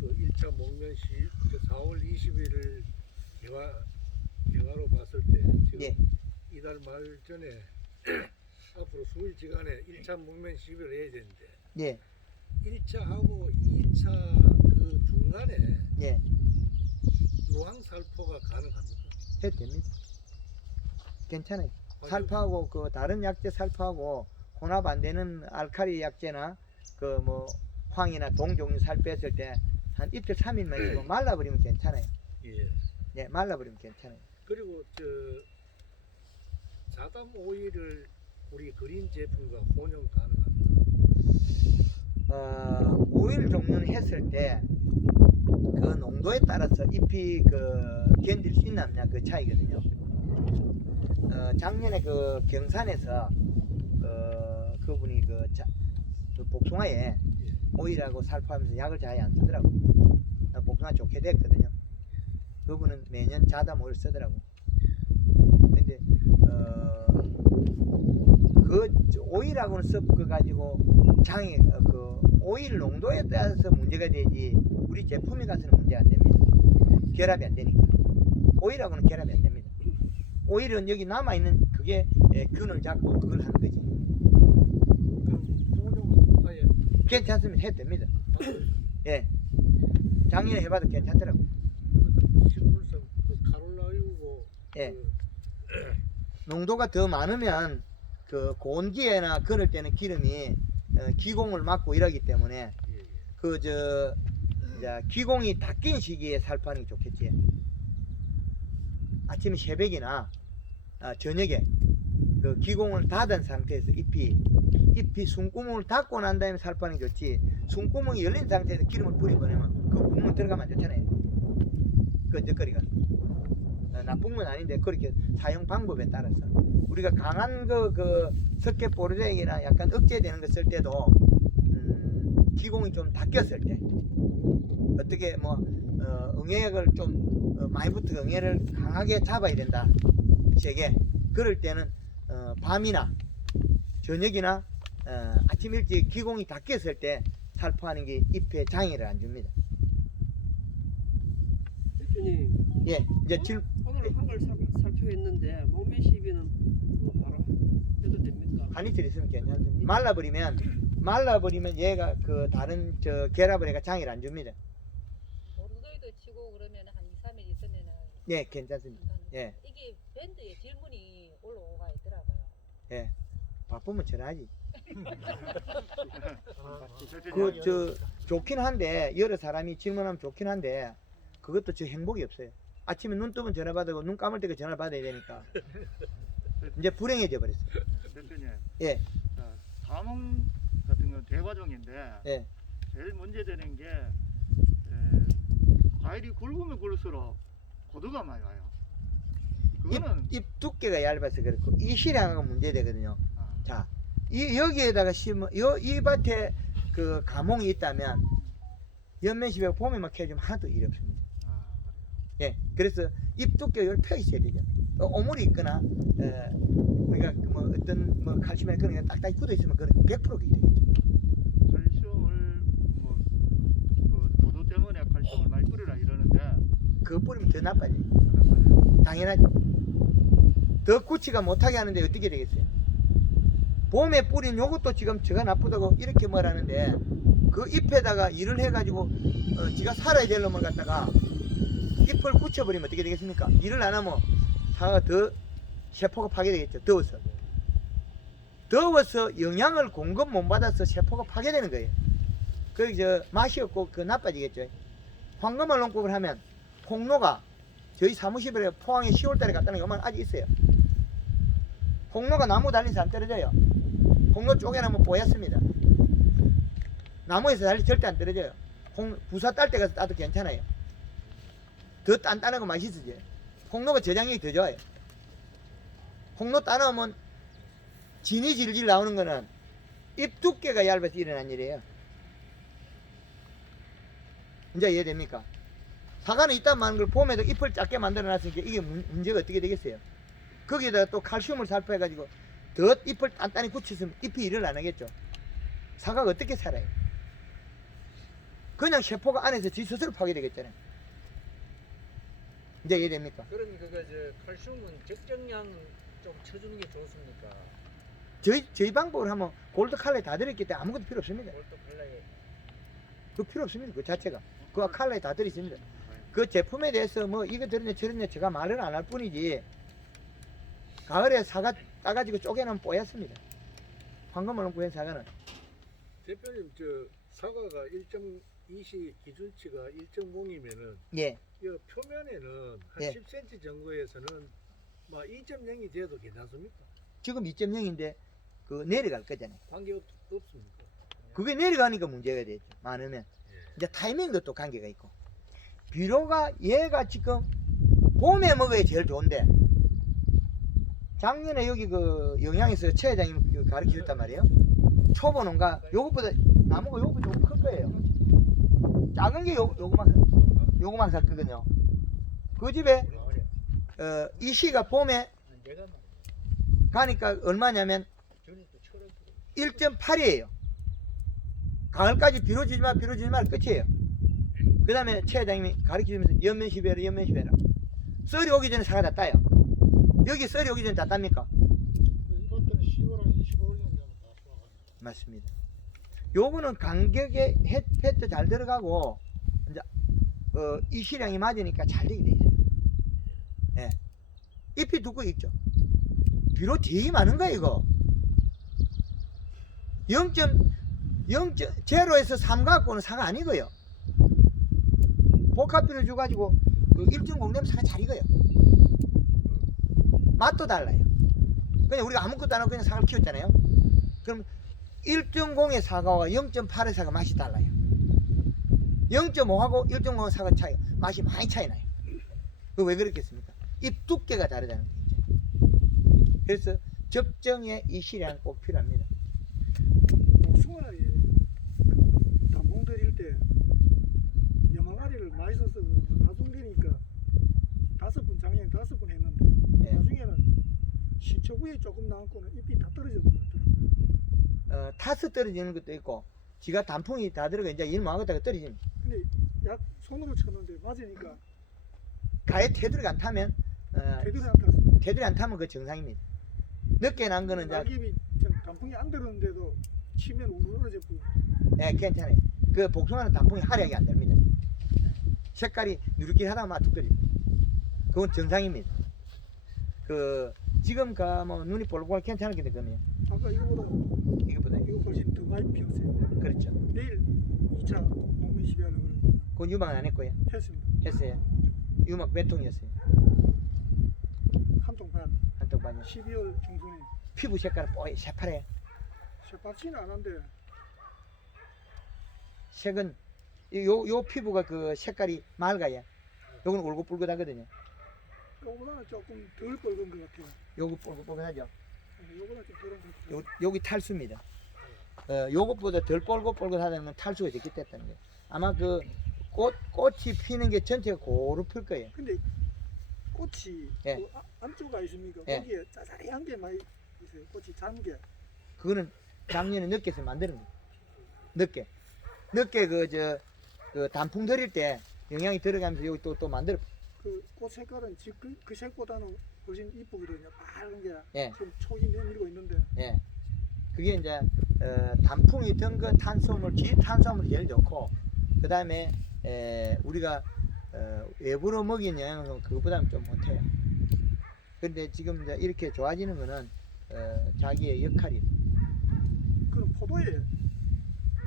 1차 목면시 4월 20일을 개화로 봤을 때 지금 예. 이달 말 전에 앞으로 수일지간에 1차 목면 시비를 해야 되는데 예. 1차하고 2차 그 중간에 예. 유황살포가 가능합니까? 해도 됩니다. 괜찮아요. 살포하고 다른 약재 살포하고 혼합 안 되는 알칼리 약재나 황이나 동종류 살포했을 때 한 이틀 3일만 있고 말라버리면 괜찮아요. 예. 예, 말라버리면 괜찮아요. 그리고 자담 오일을 우리 그린 제품과 혼용 가능합니다. 오일 종류는 했을 때 그 농도에 따라서 잎이 견딜 수 있나 없냐 그 차이거든요. 작년에 경산에서 그분이 그 복숭아에 오일하고 살포하면서 약을 잘 안 쓰더라고. 복숭아 좋게 됐거든요. 그분은 매년 자담 오일 쓰더라고. 근데 그 오일하고는 섞어 가지고 장애 그 오일 농도에 따라서 문제가 되지 우리 제품에 가서는 문제가 안 됩니다. 결합이 안 되니까. 오일하고는 결합이 안 됩니다. 오일은 여기 남아 있는 그게 균을 잡고 그걸 하는 거지. 그럼 부모님은 아예 괜찮으면 해도 됩니다. 예. 작년에 해봐도 괜찮더라고. 식물성 그 카롤라유고 예. 그 농도가 더 많으면 그 고온기에나 그럴 때는 기름이 기공을 막고 이러기 때문에 예, 예. 그 기공이 닦인 시기에 살포하는 게 좋겠지. 아침에 새벽이나 저녁에 그 기공을 닫은 상태에서 잎이 숨구멍을 닫고 난 다음에 살포하는 게 좋지. 숨구멍이 열린 상태에서 기름을 뿌려버리면 그 구멍 들어가면 안 좋잖아요. 끈적거리가 나쁜 건 아닌데 그렇게 사용 방법에 따라서 우리가 강한 그 석회 보르데이나 약간 억제되는 거 쓸 때도 기공이 좀 닦였을 때 어떻게 뭐 응애액을 좀 많이 붙어 응애를 강하게 잡아야 된다. 세게 그럴 때는 밤이나 저녁이나 아침 일찍 기공이 닦였을 때 살포하는 게 잎에 장애를 안 줍니다. 대표님 예, 이제 오늘 한걸 살펴했는데 몸매 시비는 뭐 바로 해도 됩니까? 한 이틀 있으면 괜찮습니다. 말라버리면 얘가 그 다른 결합을 해가 장애를 안 줍니다. 보르도이도 치고 그러면 한 2, 3일 있으면은 예, 괜찮습니다. 예, 이게 밴드에 질문이 올라오가 있더라고요. 예. 바쁘면 전화하지. 그 좋긴 한데 여러 사람이 질문하면 좋긴 한데 그것도 저 행복이 없어요. 아침에 눈 뜨면 전화 받고 눈 감을 때 그 전화를 받아야 되니까 이제 불행해져 버렸어. 대표님, 예, 감흥 같은 건 대과정인데 예. 제일 문제되는 게 과일이 굵으면 굵을수록 고도가 많이 와요. 그거는 잎 두께가 얇아서 그렇고 이 실향하고 문제되거든요. 자, 여기에다가 심어 이 밭에 그 가몽이 있다면 연면십에 봄에만 캐주면 하나도 일이 없습니다. 예, 그래서 잎 두께가 여기 펴 있어야 되죠. 오물이 있거나 우리가 뭐 어떤 뭐 칼슘이나 그런 게 딱딱히 굳어 있으면 그건 100% 그게 되겠죠. 칼슘을 그 고도 때문에 칼슘을 많이 뿌리라 이러는데 그거 뿌리면 더 나빠져요. 당연하죠. 더 구치가 못하게 하는데 어떻게 되겠어요? 봄에 뿌린 요것도 지금 제가 나쁘다고 이렇게 말하는데 그 잎에다가 일을 해가지고 지가 살아야 될 놈을 갖다가 잎을 굳혀버리면 어떻게 되겠습니까? 일을 안 하면 사과가 더 세포가 파괴되겠죠. 더워서 영양을 공급 못 받아서 세포가 파괴되는 거예요. 그래서 맛이 없고 그 나빠지겠죠. 황금알 농법을 하면 홍로가 저희 사무실에 포항에 10월달에 갔다는 것만 아직 있어요. 홍로가 나무 달린 사람 떨어져요. 홍로 쪼개나면 뽀얗습니다. 나무에서 달리 절대 안 떨어져요. 부사 딸 때 가서 따도 괜찮아요. 더 단단하고 맛있어져요. 홍로가 저장력이 더 좋아요. 홍로 따놓으면 진이 질질 나오는 거는 잎 두께가 얇아서 일어난 일이에요. 이제 이해됩니까? 사과는 이딴 많은 걸 봄에도 잎을 작게 만들어 놨으니까 이게 문제가 어떻게 되겠어요? 거기에다가 또 칼슘을 살포해가지고 더 잎을 단단히 굳혔으면 잎이 일을 안 하겠죠. 사과가 어떻게 살아요? 그냥 세포가 안에서 지 스스로 파괴되겠잖아요. 이제 이해됩니까? 그럼 그거 칼슘은 적정량 좀 쳐주는 게 좋습니까? 저희 방법을 하면 골드 칼라에 다 들어있기 때문에 아무것도 필요 없습니다. 골드 칼라에 그 필요 없습니다. 그 자체가. 그 칼라에 다 들어있습니다. 그 제품에 대해서 뭐 이거 들었네 저랬네 제가 말을 안 할 뿐이지 가을에 사과 따가지고 쪼개놓으면 뽀얗습니다. 황금알 구한 사과는. 대표님 저 사과가 1.2시 기준치가 1.0이면은 예. 이 표면에는 한 예. 10cm 정도에서는 막 2.0이 돼도 괜찮습니까? 지금 2.0인데 그 내려갈 거잖아요. 관계 없습니까? 그게 내려가니까 문제가 되죠. 많으면. 이제 타이밍도 또 관계가 있고. 비료가 얘가 지금 봄에 먹어야 제일 좋은데 작년에 여기 그 영양에서 최 회장님 가르쳐 줬단 말이에요. 초보 농가 요것보다 나무가 요거보다 조금 클 거예요. 작은 게 요거만 샀거든요. 그 집에 이 시가 봄에 내가 가니까 얼마냐면 저는 또 철학 1.8이에요. 가을까지 비로 주지 마 끝이에요. 그 다음에 최 회장님이 가르쳐주면서 연면시 해라. 썰이 오기 전에 사과 다 따요. 여기 썰이 오기 전에 다 땁니까? 이 밭들은 10월 25일 되면 다 수확합니다. 맞습니다. 요거는 간격에 햇도 잘 들어가고 이제 이 시량이 맞으니까 잘 되게 돼 있어요. 예. 잎이 두꺼워 있죠. 비로 되게 많은 거야 이거. 0.0에서 3 갖고는 사가 아니고요. 복합비를 줘가지고 그 1.0 사가 잘 익어요. 맛도 달라요. 그냥 우리가 아무것도 안 하고 그냥 사과를 키웠잖아요. 그럼 1.0의 사과와 0.8의 사과 맛이 달라요. 0.5하고 1.5 사과 차이 맛이 많이 차이 나요. 그 왜 그렇겠습니까? 잎 두께가 다르다는 거죠. 그래서 적정의 이 시량이 꼭 필요합니다. 복숭아에 단풍 들일 때 염화가리를 많이 써서 가중되니까 5번 작년에 5번 했는데 네. 나중에는 시초부에 조금 남고는 잎이 다 떨어져 버렸더라고요. 타스 떨어지는 것도 있고 지가 단풍이 다 들어가 이제 일 망하다가 떨어집니다. 근데 약 손으로 쳤는데 맞으니까 가에 테두리가 안 타면 되돌이 안 탔어요. 테두리 안 타면 그 정상입니다. 늦게 난 거는 이제 낙엽이 단풍이 안 들었는데도 치면 우르르져 버려. 예, 괜찮아요. 그 복숭아는 단풍이 하얗게 안 됩니다. 색깔이 누렇게 하다가 막 툭 떨어집니다. 그건 정상입니다. 그 지금 뭐 눈이 볼볼 괜찮은데 그러면 아까 이거보다 이거 훨씬 더 많이 피었어요. 그렇죠. 내일 2차 목민시비 하려고 그러는데 그건 유망은 안 했고요. 했습니다. 했어요. 유망 몇 통이었어요? 한 통 반. 한 통 반이요. 12월 중순에 피부 색깔은 새파래요. 새빨지는 않은데 색은 요 피부가 그 색깔이 맑아요. 요건 울긋불긋하거든요. 요거보다는 조금 덜 붉은 것 같아요. 요거 뽀글뽀글하죠. 요거는 좀 덜한 것 같아요. 여기 탈수입니다. 요것보다 덜 뽀글뽀글하다는 건 탈수가 됐기 때문에 거예요. 아마 그 꽃이 피는 게 전체가 고루 필 거예요. 근데 꽃이 예. 그 안쪽가 있습니까? 예. 거기에 짜자리한 게 많이 있어요. 꽃이 잔 게. 그거는 작년에 늦게서 만드는 거예요. 늦게 그 단풍 들일 때 영양이 들어가면서 여기 또 만들어. 그 꽃 색깔은 그 색보다는 훨씬 이쁘거든요. 빨간 게 예. 지금 촉이 내밀고 있는데 예. 그게 이제 단풍이 든 거 탄수화물, 기탄수화물이 제일 좋고 그 다음에 우리가 외부로 먹인 영양은 그거보다는 좀 못해요. 근데 지금 이제 이렇게 좋아지는 거는 자기의 역할이. 그럼 포도에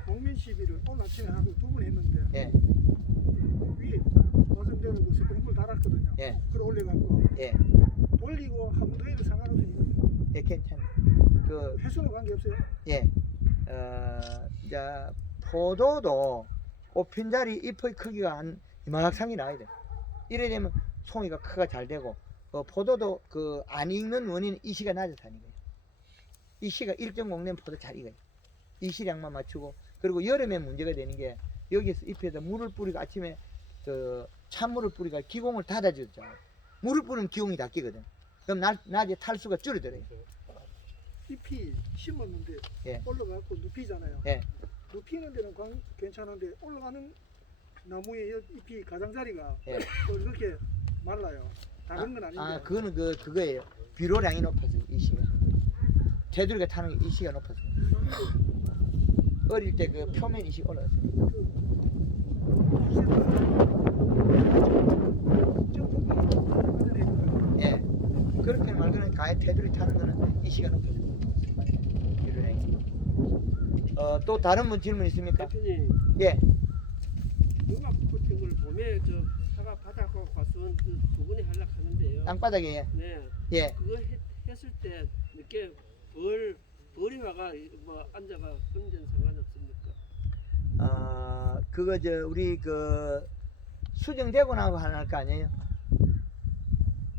목민 시비를 오늘 아침에 하루 2번 했는데 예. 위에 말씀대로 그 스프링클 달았거든요. 예. 그걸 올려갖고 예. 돌리고 한 번 더 해도 상관없습니다. 예, 괜찮아요. 그 횟수는 관계없어요. 예. 이제 포도도 꽃핀 자리 잎의 크기가 한 이만상이 나야 돼. 이래 되면 송이가 크가 잘 되고 포도도 그 안 익는 원인은 이 시가 낮아서 아닌 거예요. 이 시가 1.0년 포도 잘 익어요. 이 시량만 맞추고 그리고 여름에 문제가 되는 게 여기서 잎에다 물을 뿌리고 아침에 그 찬물을 뿌리고 기공을 닫아주잖아요. 물을 뿌리면 기공이 닫히거든. 그럼 낮에 탈수가 줄어들어요. 잎이 심었는데 예. 올라가고 눕히잖아요. 예. 눕히는 데는 괜찮은데 올라가는 나무의 잎이 가장자리가 예. 또 이렇게 말라요. 다른 건 아닌데. 그거는 그거예요. 비료량이 높아서 이 시가. 테두리가 타는 게 이 시가 높아서. 어릴 때 그 표면 이식 올라갔어요. 예. 그렇게 말고는 가에 테두리 타는 거는 이 시가 높아서. 비료량이. 또 다른 분 질문 있습니까? 대표님, 예. 음악 같은 걸 봄에 저 사과 바닥하고 과수원 그 두 분이 하려고 하는데요. 땅바닥에 예. 네. 예. 그거 했을 때 이렇게 벌이 와가 뭐 앉아가 그런 데는 상관없습니까? 그거 우리 그 수정되고 나고 하는 거 아니에요?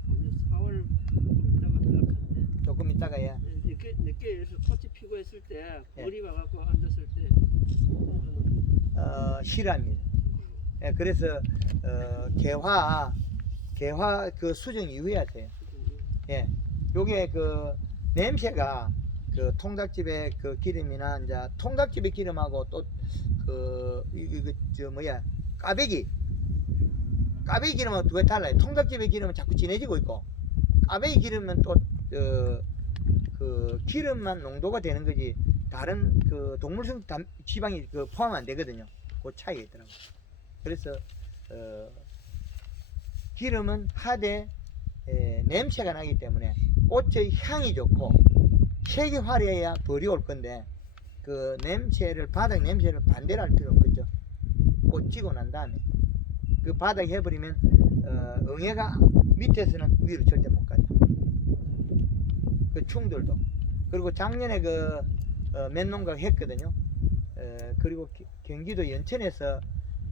오늘 4월 조금 있다가 연락한데 조금 있다가 예. 이제 늦게에서 꽃이 피고 했을 때 예. 벌이 와갖고 앉았을 때 싫어합니다. 예, 그래서 개화 그 수정 이후에 하세요. 예, 요게 그 냄새가 그 통닭집의 그 기름이나 이제 통닭집의 기름하고 또 그 이거 저 뭐야 까베기 기름하고 두 개 달라요. 통닭집의 기름은 자꾸 진해지고 있고 까베기 기름은 또 그 기름만 농도가 되는 거지 다른 그 동물성 지방이 그 포함 안 되거든요. 그 차이가 있더라고요. 그래서 기름은 하되 냄새가 나기 때문에 꽃의 향이 좋고 색이 화려해야 벌이 올 건데 그 냄새를 바닥 냄새를 반대로 할 필요는 없겠죠. 꽃 지고 난 다음에 그 바닥에 해버리면 응애가 밑에서는 위로 절대 못 가죠. 그 충돌도. 그리고 작년에 그 맨농각 했거든요. 그리고 경기도 연천에서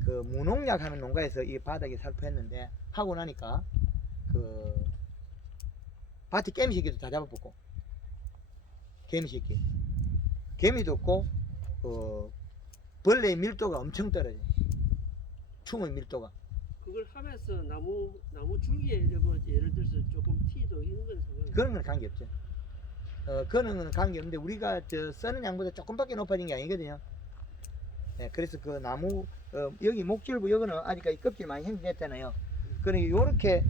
그 무농약 하는 농가에서 이 바닥에 살포했는데 하고 나니까 그 밭에 개미새끼도 다 잡아먹고 개미도 없고 벌레의 밀도가 엄청 떨어져요. 충의 밀도가. 그걸 하면서 나무 줄기에 뭐 예를 들어서 조금 티도 이런 건 상관없어요. 그런 건 관계없죠. 그런 건 관계없는데 우리가 저 쓰는 양보다 조금밖에 높아진 게 아니거든요. 네, 그래서 그 나무 여기 목줄부 여기는 아직까지 껍질 많이 형성됐잖아요. 그러니 요렇게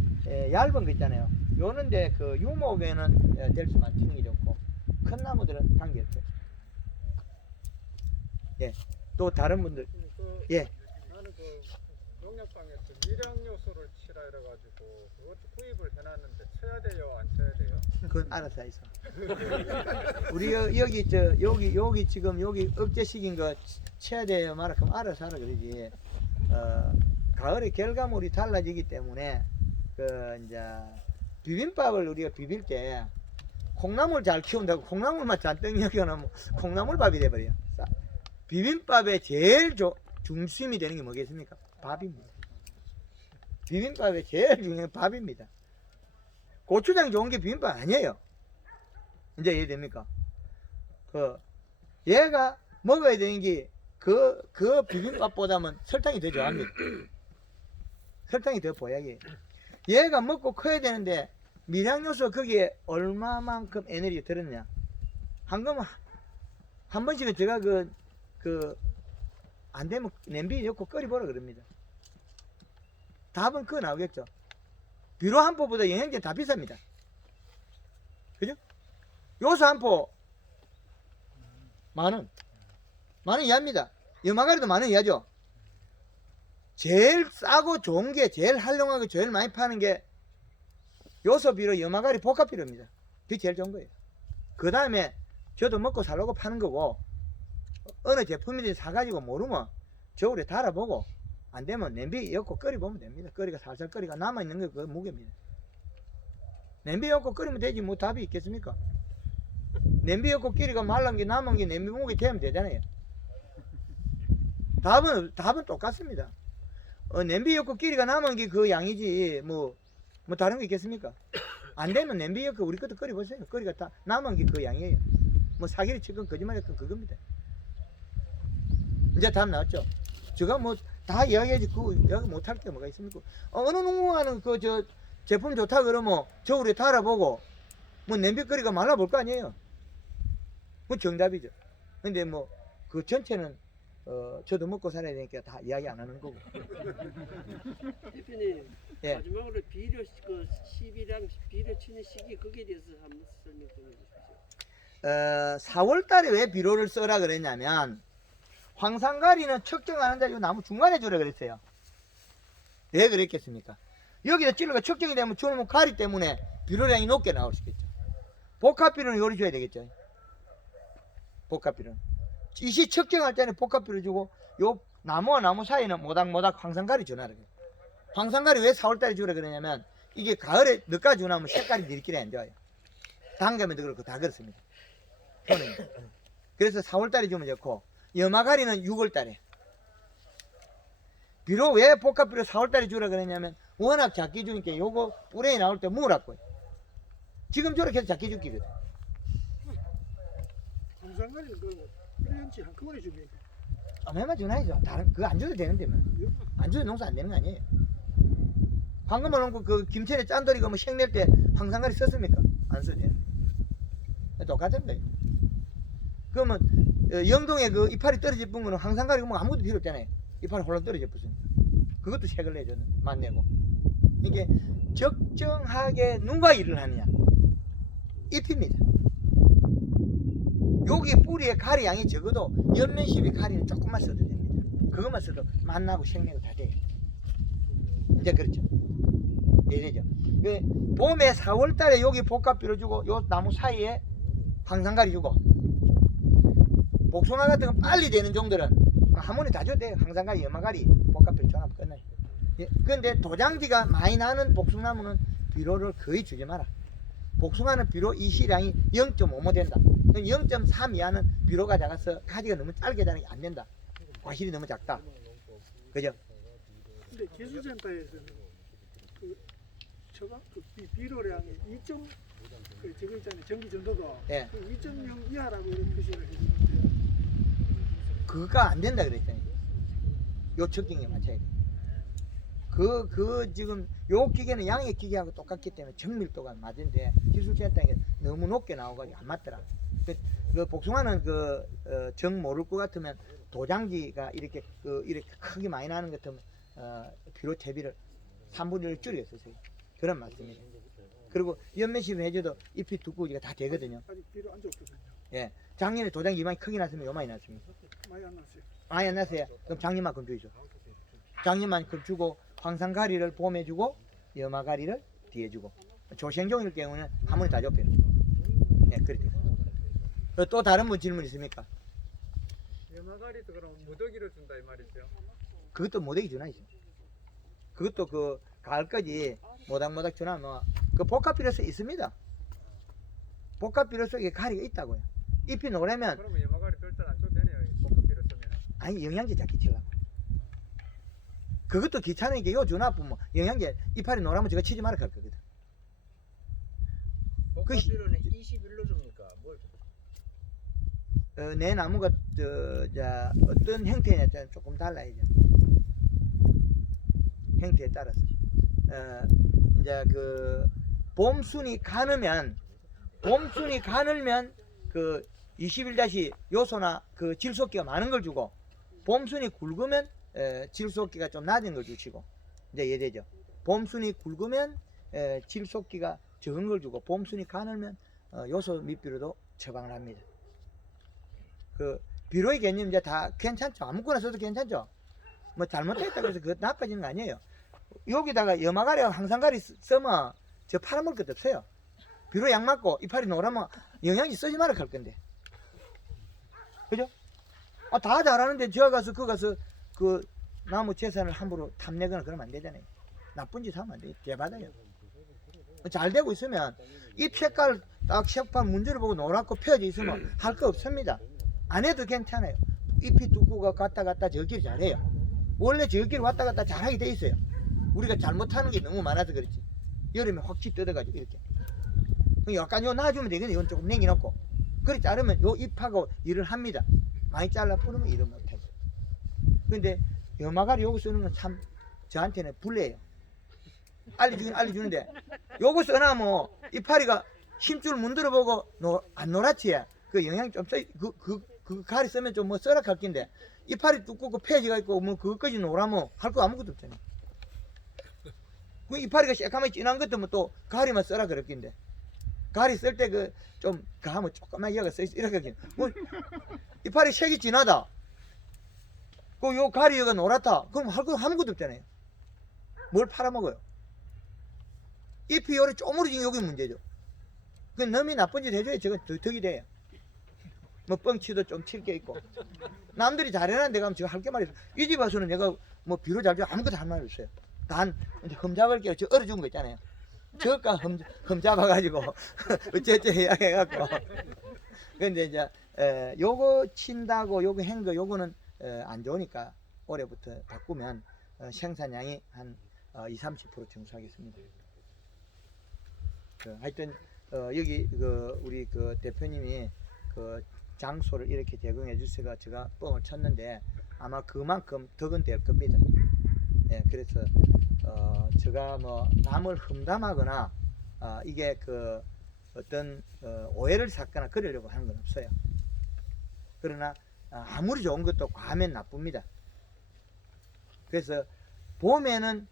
얇은 거 있잖아요. 요런데 그 유목에는 될 수만 치는 게 좋고 큰 나무들은 관계없죠. 예, 또 다른 분들 예. 나는 그 농약방에서 미량 요소를 치라 이래가지고 그것도 구입을 해놨는데 쳐야 돼요, 안 쳐야 돼요? 그건 알아서 해서. 우리 여기 지금 여기 억제식인 거 쳐야 돼요 말아 그럼 알아서 하라 그러지. 가을에 결과물이 달라지기 때문에 그 이제 비빔밥을 우리가 비빌 때 콩나물 잘 키운다고 콩나물만 잔뜩 여겨놓으면 콩나물밥이 돼버려요. 비빔밥의 제일 중심이 되는 게 뭐겠습니까? 밥입니다. 비빔밥의 제일 중요한 밥입니다. 고추장 좋은 게 비빔밥 아니에요. 이제 이해됩니까? 얘가 먹어야 되는 게 그 비빔밥보다는 설탕이 더 좋아합니다. 설탕이 더 보약이에요. 얘가 먹고 커야 되는데 미량요소 거기에 얼마만큼 에너지가 들었냐? 한 번씩은 제가 안 되면 냄비에 넣고 끓여보라 그럽니다. 답은 그거 나오겠죠. 비료 한 포보다 영양제 다 비쌉니다. 그죠? 요소 한 포 만원 이하입니다. 염화가리도 만원 이하죠. 제일 싸고 좋은 게 제일 활용하고 제일 많이 파는 게 요소 비료 염화가리 복합 비료입니다. 그게 제일 좋은 거예요. 그 다음에 저도 먹고 살려고 파는 거고 어느 제품인지 사가지고 모르면 저울에 달아보고 안 되면 냄비에 엮고 끓여보면 됩니다. 끓이가 살살 끓이가 남아있는 게 그 무게입니다. 냄비에 엮고 끓이면 되지 뭐 답이 있겠습니까? 냄비에 엮고 끓이가 말란 게 남은 게 냄비 무게 되면 되잖아요. 답은 똑같습니다. 냄비 엮고 끓이가 남은 게 그 양이지 뭐 다른 거 있겠습니까? 안 되면 냄비 엮고 우리 것도 끓여보세요. 끓이가 다 남은 게 그 양이에요. 뭐 사기를 치건 거짓말했건 그겁니다. 이제 답 나왔죠? 제가 뭐 다 이야기하지 그 이야기 못할 게 뭐가 있습니까? 어느 농가는 그 저 제품 좋다 그러면 저울에 달아보고 뭐 냄비거리가 말라볼 거 아니에요. 그 정답이죠. 근데 뭐 그 전체는 저도 먹고 살아야 되니까 다 이야기 안 하는 거고. 대표님 예. 마지막으로 비료 시비랑 비료 치는 시기 거기에 대해서 한번 설명 좀 해주십시오. 4월 달에 왜 비료를 써라 그랬냐면 황산가리는 척정 안 한다. 이 나무 중간에 주라 그랬어요. 왜 그랬겠습니까? 여기다 찔러가 척정이 되면 주는 가리 때문에 비료량이 높게 나올 수 있겠죠. 복합비료는 요리 줘야 되겠죠. 복합비료는. 이시 척정할 때는 복합비료 주고 요 나무와 나무 사이는 모닥모닥 황산가리 주라 그래요. 황산가리 왜 4월 달에 주라 그러냐면 이게 가을에 늦가지 주나면 색깔이 니리끼리 안 좋아요. 단감에도 그렇고 다 그렇습니다. 그래서 4월 달에 주면 좋고 염화가리는 6월 달에. 비료 왜 복합비료 4월 달에 주라 그러냐면 워낙 작게 주니까 요거 뿌레에 나올 때 무라고요. 지금 저렇게 해서 작게 죽기거든. 황산가리는 그 1년치 한꺼번에 줍니까? 얼마만 주나야죠. 다른 그거 안 줘도 되는데 뭐. 안 줘도 농사 안 되는 거 아니에요. 방금 말한 그 김천에 짠돌이가 뭐 생낼 때 황산가리 썼습니까? 안 써요. 똑같은 거예요. 그러면 영동에 그 이파리 떨어질 뿐 거는 황산가리 뭐 아무것도 필요 없잖아요. 이파리 홀랑 떨어져 붙으니 그것도 색을 내줬는 만내고. 이게 적정하게 누가 일을 하느냐 잎입니다. 여기 뿌리에 가리 양이 적어도 연면십이 가리는 조금만 써도 됩니다. 그것만 써도 맛나고 생내고 다 돼요. 이제 그렇죠. 이래죠. 봄에 4월달에 여기 복합비료 주고 요 나무 사이에 황산가리 주고 복숭아 같은 건 빨리 되는 종들은 한 번에 다 줘도 돼요. 황산가리, 염화가리 복합비료 줘하면 끝나요. 근데 도장지가 많이 나는 복숭나무는 비료를 거의 주지 마라. 복숭아는 비료 이시량이 0.5모 된다. 0.3 이하는 비료가 작아서 가지가 너무 짧게 자라게 안 된다. 과실이 너무 작다. 그죠? 근데 기술센터에서는 그 처방 그 비료량이 2점 그 저거 있잖아요. 전기 전도도 예. 그 2.0 이하라고 이런 표시를 해주는데 그거가 안 된다 그랬잖아요. 요 측정에 맞춰야 돼. 지금 요 기계는 양의 기계하고 똑같기 때문에 정밀도가 맞은데 기술센터에 너무 높게 나와가지고 안 맞더라. 그 복숭아는 정 모를 것 같으면 도장지가 이렇게 이렇게 크게 많이 나는 것 같으면 비료 채비를 3분의 1을 줄여 쓰세요. 그런 말씀이에요. 그리고 연면십을 해줘도 잎이 두꺼우지가 다 되거든요. 아직 비료 안 줬거든요. 예. 작년에 도장지 많이 크게 났으면 요 많이 났습니다. 많이 안 났어요. 많이 안 났어요. 그럼 작년만큼 주죠. 작년만큼 주고 황산가리를 봄에 주고 염화가리를 뒤에 주고 조생종일 경우는 한 번에 다 줬어요. 예, 그렇게. 또 다른 분 질문 있습니까? 염화가리도 그럼 무더기로 준다 이 말이죠? 그것도 모닥이 주나 있어. 그것도 그 가을까지 모닥모닥 주나 뭐그 복합비료소 있습니다. 복합비료소에 가리가 있다고요. 잎이 노래면 그러면 염화가리 별도로 안 줘도 되네요. 복합비료 쓰면. 아니 영양제 잡기 치려고. 그것도 귀찮으니까 요 주나 보면 영양제 이파리 노라면 저거 치지 말아 갈 거거든. 복합비료는 21로 줍니까? 뭘 줍니까? 내 나무가 어떤 형태냐 조금 달라야죠. 형태에 따라서. 이제 봄순이 가늘면 그 21- 요소나 그 질소기가 많은 걸 주고 봄순이 굵으면 질소기가 좀 낮은 걸 주시고 이제 이해되죠. 봄순이 굵으면 질소기가 적은 걸 주고 봄순이 가늘면 요소 밑비료도 처방을 합니다. 그 비료의 개념 이제 다 괜찮죠. 아무거나 써도 괜찮죠. 뭐 잘못됐다고 해서 그거 나빠지는 거 아니에요. 여기다가 염화가리하고 황산가리 쓰면 저 팔아먹을 것도 없어요. 비료 약 맞고 이파리 노라면 영양제 쓰지 말아 갈 건데. 그죠? 다 잘하는데 저 가서 그 나무 재산을 함부로 탐내거나 그러면 안 되잖아요. 나쁜 짓 하면 안 돼요. 개받아요. 잘 되고 있으면 잎 색깔 딱 색판 문제를 보고 노랗고 펴져 있으면 할 거 없습니다. 안 해도 괜찮아요. 잎이 두꺼가 갔다 저끼리 잘해요. 원래 저끼리 왔다 갔다 잘하게 돼 있어요. 우리가 잘못하는 게 너무 많아서 그렇지. 여름에 확 뜯어가지고 이렇게. 약간 요 놔주면 되겠네. 이건 조금 냉겨놓고. 그렇게 자르면 요 잎하고 일을 합니다. 많이 잘라 뿌리면 일을 못해요. 근데 염화가리 요거 쓰는 건 참 저한테는 불리해요. 알려주는데 요거 써놔면 이파리가 힘줄 문들어보고 안 노랗지. 그 영향이 좀 그 가리 쓰면 좀 뭐 썰악할 낀데 이파리 두껍고 폐지가 있고 뭐 그것까지 노라면 할 거 아무것도 없잖아요. 그 이파리가 새까맣게 진한 것도 또 가리만 써라 그럴 낀데 가리 쓸 때 좀 가면 조금만 이어가 써 이렇게 뭐 이파리 색이 진하다. 요 가리가 노랗다. 그럼 할 거 아무것도 없잖아요. 뭘 팔아먹어요? 잎이 요리 쪼무러진 여기 문제죠. 그 너무 나쁜 짓 해줘야 저거 덕이 돼요. 뭐 뻥치도 좀 칠 게 있고 남들이 잘해놨는 데 가면 제가 할 게 말이에요. 이 집 와서는 내가 뭐 비료 잘 줘 아무것도 할 말 없어요. 단 이제 흠잡을 게 얼어 죽은 거 있잖아요. 저가 흠잡아가지고 어째어째 해야 해갖고 근데 이제 요거 친다고 요거 한 거 요거는 안 좋으니까 올해부터 바꾸면 생산량이 한 20-30% 증수하겠습니다. 하여튼 여기 우리 대표님이 장소를 이렇게 제공해 주셔서 제가 뻥을 쳤는데 아마 그만큼 덕은 될 겁니다. 예, 그래서 제가 뭐 남을 험담하거나 이게 그 어떤 오해를 샀거나 그러려고 하는 건 없어요. 그러나 아무리 좋은 것도 과하면 나쁩니다. 그래서 봄에는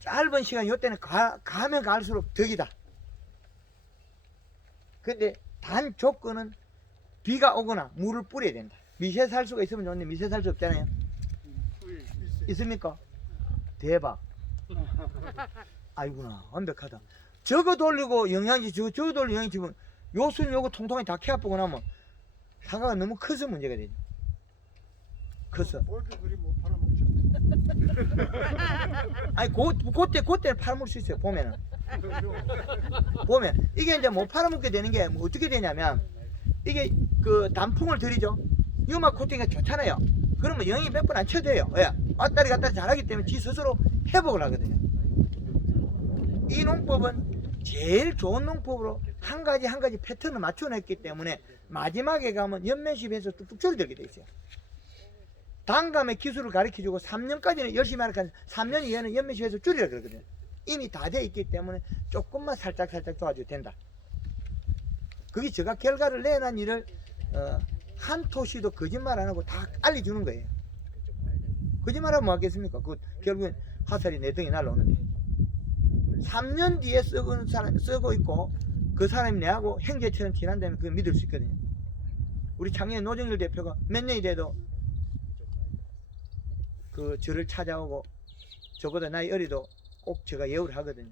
짧은 시간, 이때는 가면 갈수록 덕이다. 근데 단 조건은 비가 오거나 물을 뿌려야 된다. 미세살수가 있으면 좋은데 미세살수 없잖아요. 있습니까? 대박. 아이구나, 완벽하다. 저거 돌리고 영양제, 저거 돌리고 영양제 주면 요순 요거 통통하게 다 캐아보고 나면 사과가 너무 커서 문제가 되죠. 커서. 볼게 그리 못 팔아먹죠. 아니, 그때는 팔아먹을 수 있어요, 봄에는. 보면 이게 이제 못 팔아먹게 되는 게 뭐 어떻게 되냐면 이게 그 단풍을 들이죠. 유막 코팅이 좋잖아요. 그러면 영양이 몇 번 안 쳐도 돼요. 왜? 왔다리 갔다리 잘하기 때문에 지 스스로 회복을 하거든요. 이 농법은 제일 좋은 농법으로 한 가지 패턴을 맞춰냈기 때문에 마지막에 가면 연면십에서 뚝뚝 줄어들게 돼 있어요. 단감의 기술을 가르쳐주고 3년까지는 열심히 하니까 3년 이후에는 연면십에서 줄이라 그러거든요. 이미 다 돼 있기 때문에 조금만 살짝 도와줘도 된다. 그게 제가 결과를 내놓은 일을 한 토시도 거짓말 안 하고 다 알려주는 거예요. 거짓말하면 뭐 하겠습니까? 그 결국엔 화살이 내 등에 날라오는데 3년 뒤에 쓰고 있고 그 사람이 내하고 형제처럼 지난다면 그걸 믿을 수 있거든요. 우리 작년에 노정일 대표가 몇 년이 돼도 그 저를 찾아오고 저보다 나이 어리도 꼭 제가 예우를 하거든요.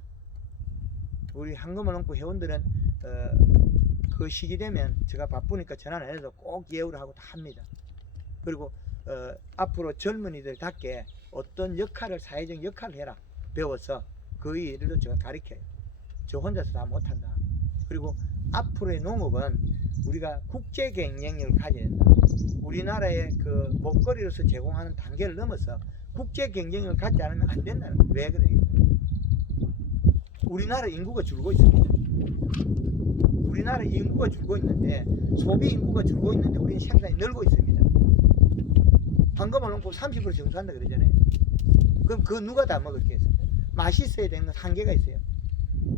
우리 한금을 넘고 회원들은 그 시기 되면 제가 바쁘니까 전화 안 해도 꼭 예우를 하고 다 합니다. 그리고 앞으로 젊은이들답게 어떤 역할을, 사회적 역할을 해라 배워서 그 일을 제가 가르쳐요. 저 혼자서 다 못한다. 그리고 앞으로의 농업은 우리가 국제 경쟁력을 가져야 된다. 우리나라의 그 먹거리로서 제공하는 단계를 넘어서 국제 경쟁력을 갖지 않으면 안 된다는 거예요. 왜 그래요? 우리나라 인구가 줄고 있습니다. 우리나라 인구가 줄고 있는데 소비 인구가 줄고 있는데 우리는 생산이 늘고 있습니다. 황금을 넘고 30% 정수한다 그러잖아요. 그럼 그 누가 다 먹었겠어요? 맛있어야 되는 건 한계가 있어요.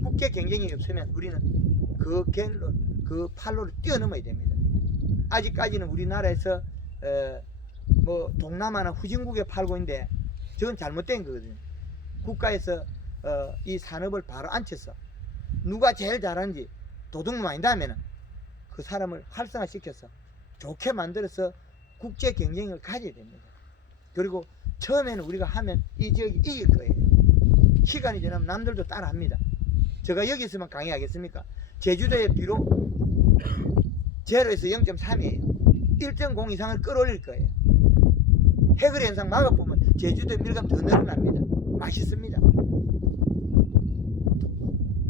국제 경쟁이 없으면 우리는 그 갤로, 그 판로를 뛰어넘어야 됩니다. 아직까지는 우리나라에서 뭐 동남아나 후진국에 팔고 있는데 저건 잘못된 거거든요. 국가에서 이 산업을 바로 앉혀서 누가 제일 잘하는지 도둑놈 아니다 하면은 그 사람을 활성화시켜서 좋게 만들어서 국제 경쟁을 가져야 됩니다. 그리고 처음에는 우리가 하면 이 지역이 이길 거예요. 시간이 지나면 남들도 따라 합니다. 제가 여기 있으면 강의하겠습니까? 제주도에 비록 제로에서 0.3이에요. 1.0 이상을 끌어올릴 거예요. 해거리 현상 막아보면 제주도 밀감 더 늘어납니다. 맛있습니다.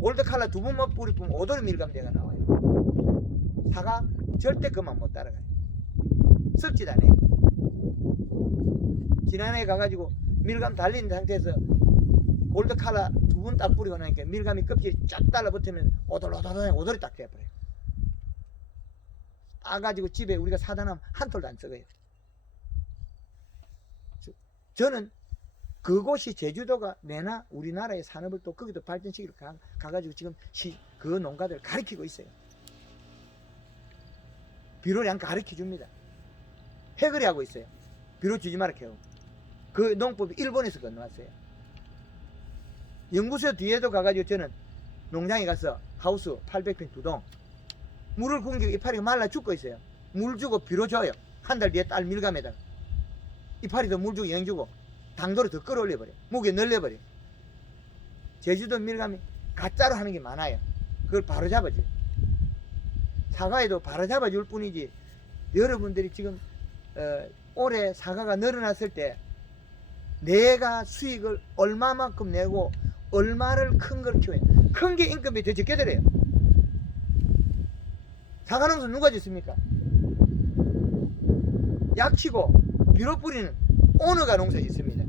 올드칼라 2번만 뿌리면 5도로 밀감대가 나와요. 사과 절대 그만 못 따라가요. 썩지도 않아요. 지난해 가가지고 밀감 달린 상태에서 골드칼라 2번 딱 뿌리고 나니까 밀감이 껍질이 쫙 달라붙으면 오돌이 딱 돼버려요. 따가지고 집에 우리가 사다 놓으면 한 톨도 안 썩어요. 저는 그곳이 제주도가 내나 우리나라의 산업을 또 거기도 발전시키러 가가지고 지금 그 농가들 가르치고 있어요. 비료량 가르쳐 줍니다. 해거리 하고 있어요. 비료 주지 말라 해요. 그 농법이 일본에서 건너왔어요. 연구소 뒤에도 가가지고 저는 농장에 가서 하우스 800평 2동 물을 공기고 이파리가 말라 죽고 있어요. 물 주고 비료 줘요. 한 달 뒤에 딸 밀감에다가 이파리도 물 주고 영 주고 당도를 더 끌어올려버려. 목에 늘려버려. 제주도 밀감이 가짜로 하는 게 많아요. 그걸 바로 잡아줘요. 사과에도 바로 잡아줄 뿐이지 여러분들이 지금 올해 사과가 늘어났을 때 내가 수익을 얼마만큼 내고 얼마를 큰 걸 키워요. 큰 게 인건비 더 적게 들어요. 사과 농사 누가 짓습니까? 약치고 비료 뿌리는 오너가 농사 짓습니다.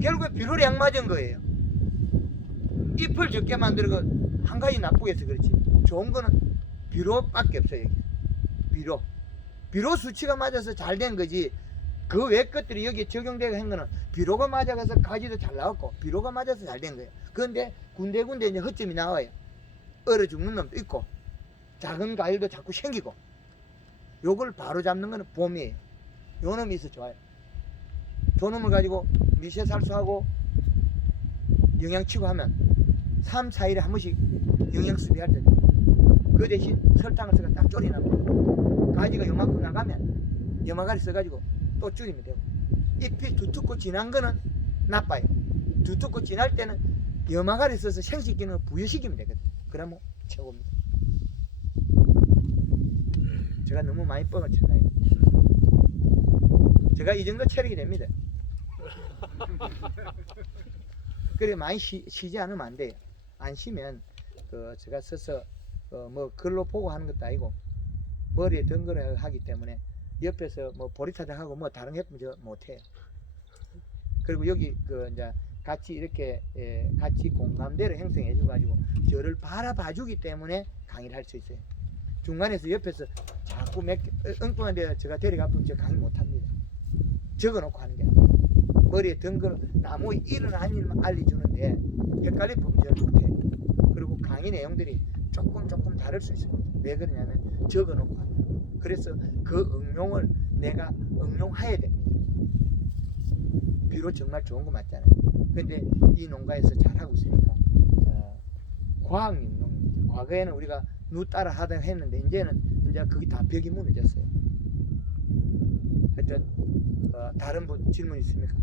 결국에 비료량 맞은 거예요. 잎을 적게 만들고 한 가지 나쁘게 해서 그렇지 좋은 거는 비료밖에 없어요. 여기. 비료 수치가 맞아서 잘 된 거지. 그 외 것들이 여기에 적용되고 한 거는 비료가 맞아서 가지도 잘 나왔고 비료가 맞아서 잘 된 거예요. 그런데 군데군데 이제 허점이 나와요. 얼어 죽는 놈도 있고 작은 과일도 자꾸 생기고 요걸 바로 잡는 거는 봄이에요. 요 놈이 있어 좋아요. 저 놈을 가지고 미세살수하고 영양치고 하면 3, 4일에 한 번씩 영양 수비할 때 그 대신 설탕을 써서 딱 졸여납니다. 가지가 요만큼 나가면 염화가리 써가지고 또 줄이면 되고, 잎이 두텁고 진한 거는 나빠요. 두텁고 진할 때는 염화가리 써서 생식기능을 부여시키면 되거든. 그러면 최고입니다. 제가 너무 많이 뻥을 쳤나요? 제가 이 정도 체력이 됩니다. 그래 많이 쉬지 않으면 안 돼요. 안 쉬면 제가 써서 뭐 글로 보고 하는 것도 아니고 머리에 덩그러 하기 때문에 옆에서 뭐 보리타작하고 뭐 다른 해품 저 못해요. 그리고 여기 이제 같이 이렇게 같이 공감대를 형성해 줘가지고 저를 바라봐주기 때문에 강의를 할 수 있어요. 중간에서 옆에서 자꾸 엉뚱한 데 제가 데려가면 저 강의 못합니다. 적어놓고 하는 게 아니에요. 머리에 덩그러 나무에 일어난 일만 알려주는데 헷갈릴 범죄를 못해요. 그리고 강의 내용들이 조금 다를 수 있습니다. 왜 그러냐면 적어놓고 합니다. 그래서 그 응용을 내가 응용해야 됩니다. 비료 정말 좋은 거 맞잖아요. 근데 이 농가에서 잘하고 있으니까 과학 영농입니다. 과거에는 우리가 누 따라 하다 했는데 이제는 그게 다 벽이 무너졌어요. 하여튼 다른 분 질문 있습니까?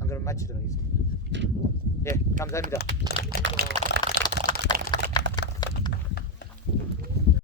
안 그러면 마치도록 하겠습니다. 예, 감사합니다.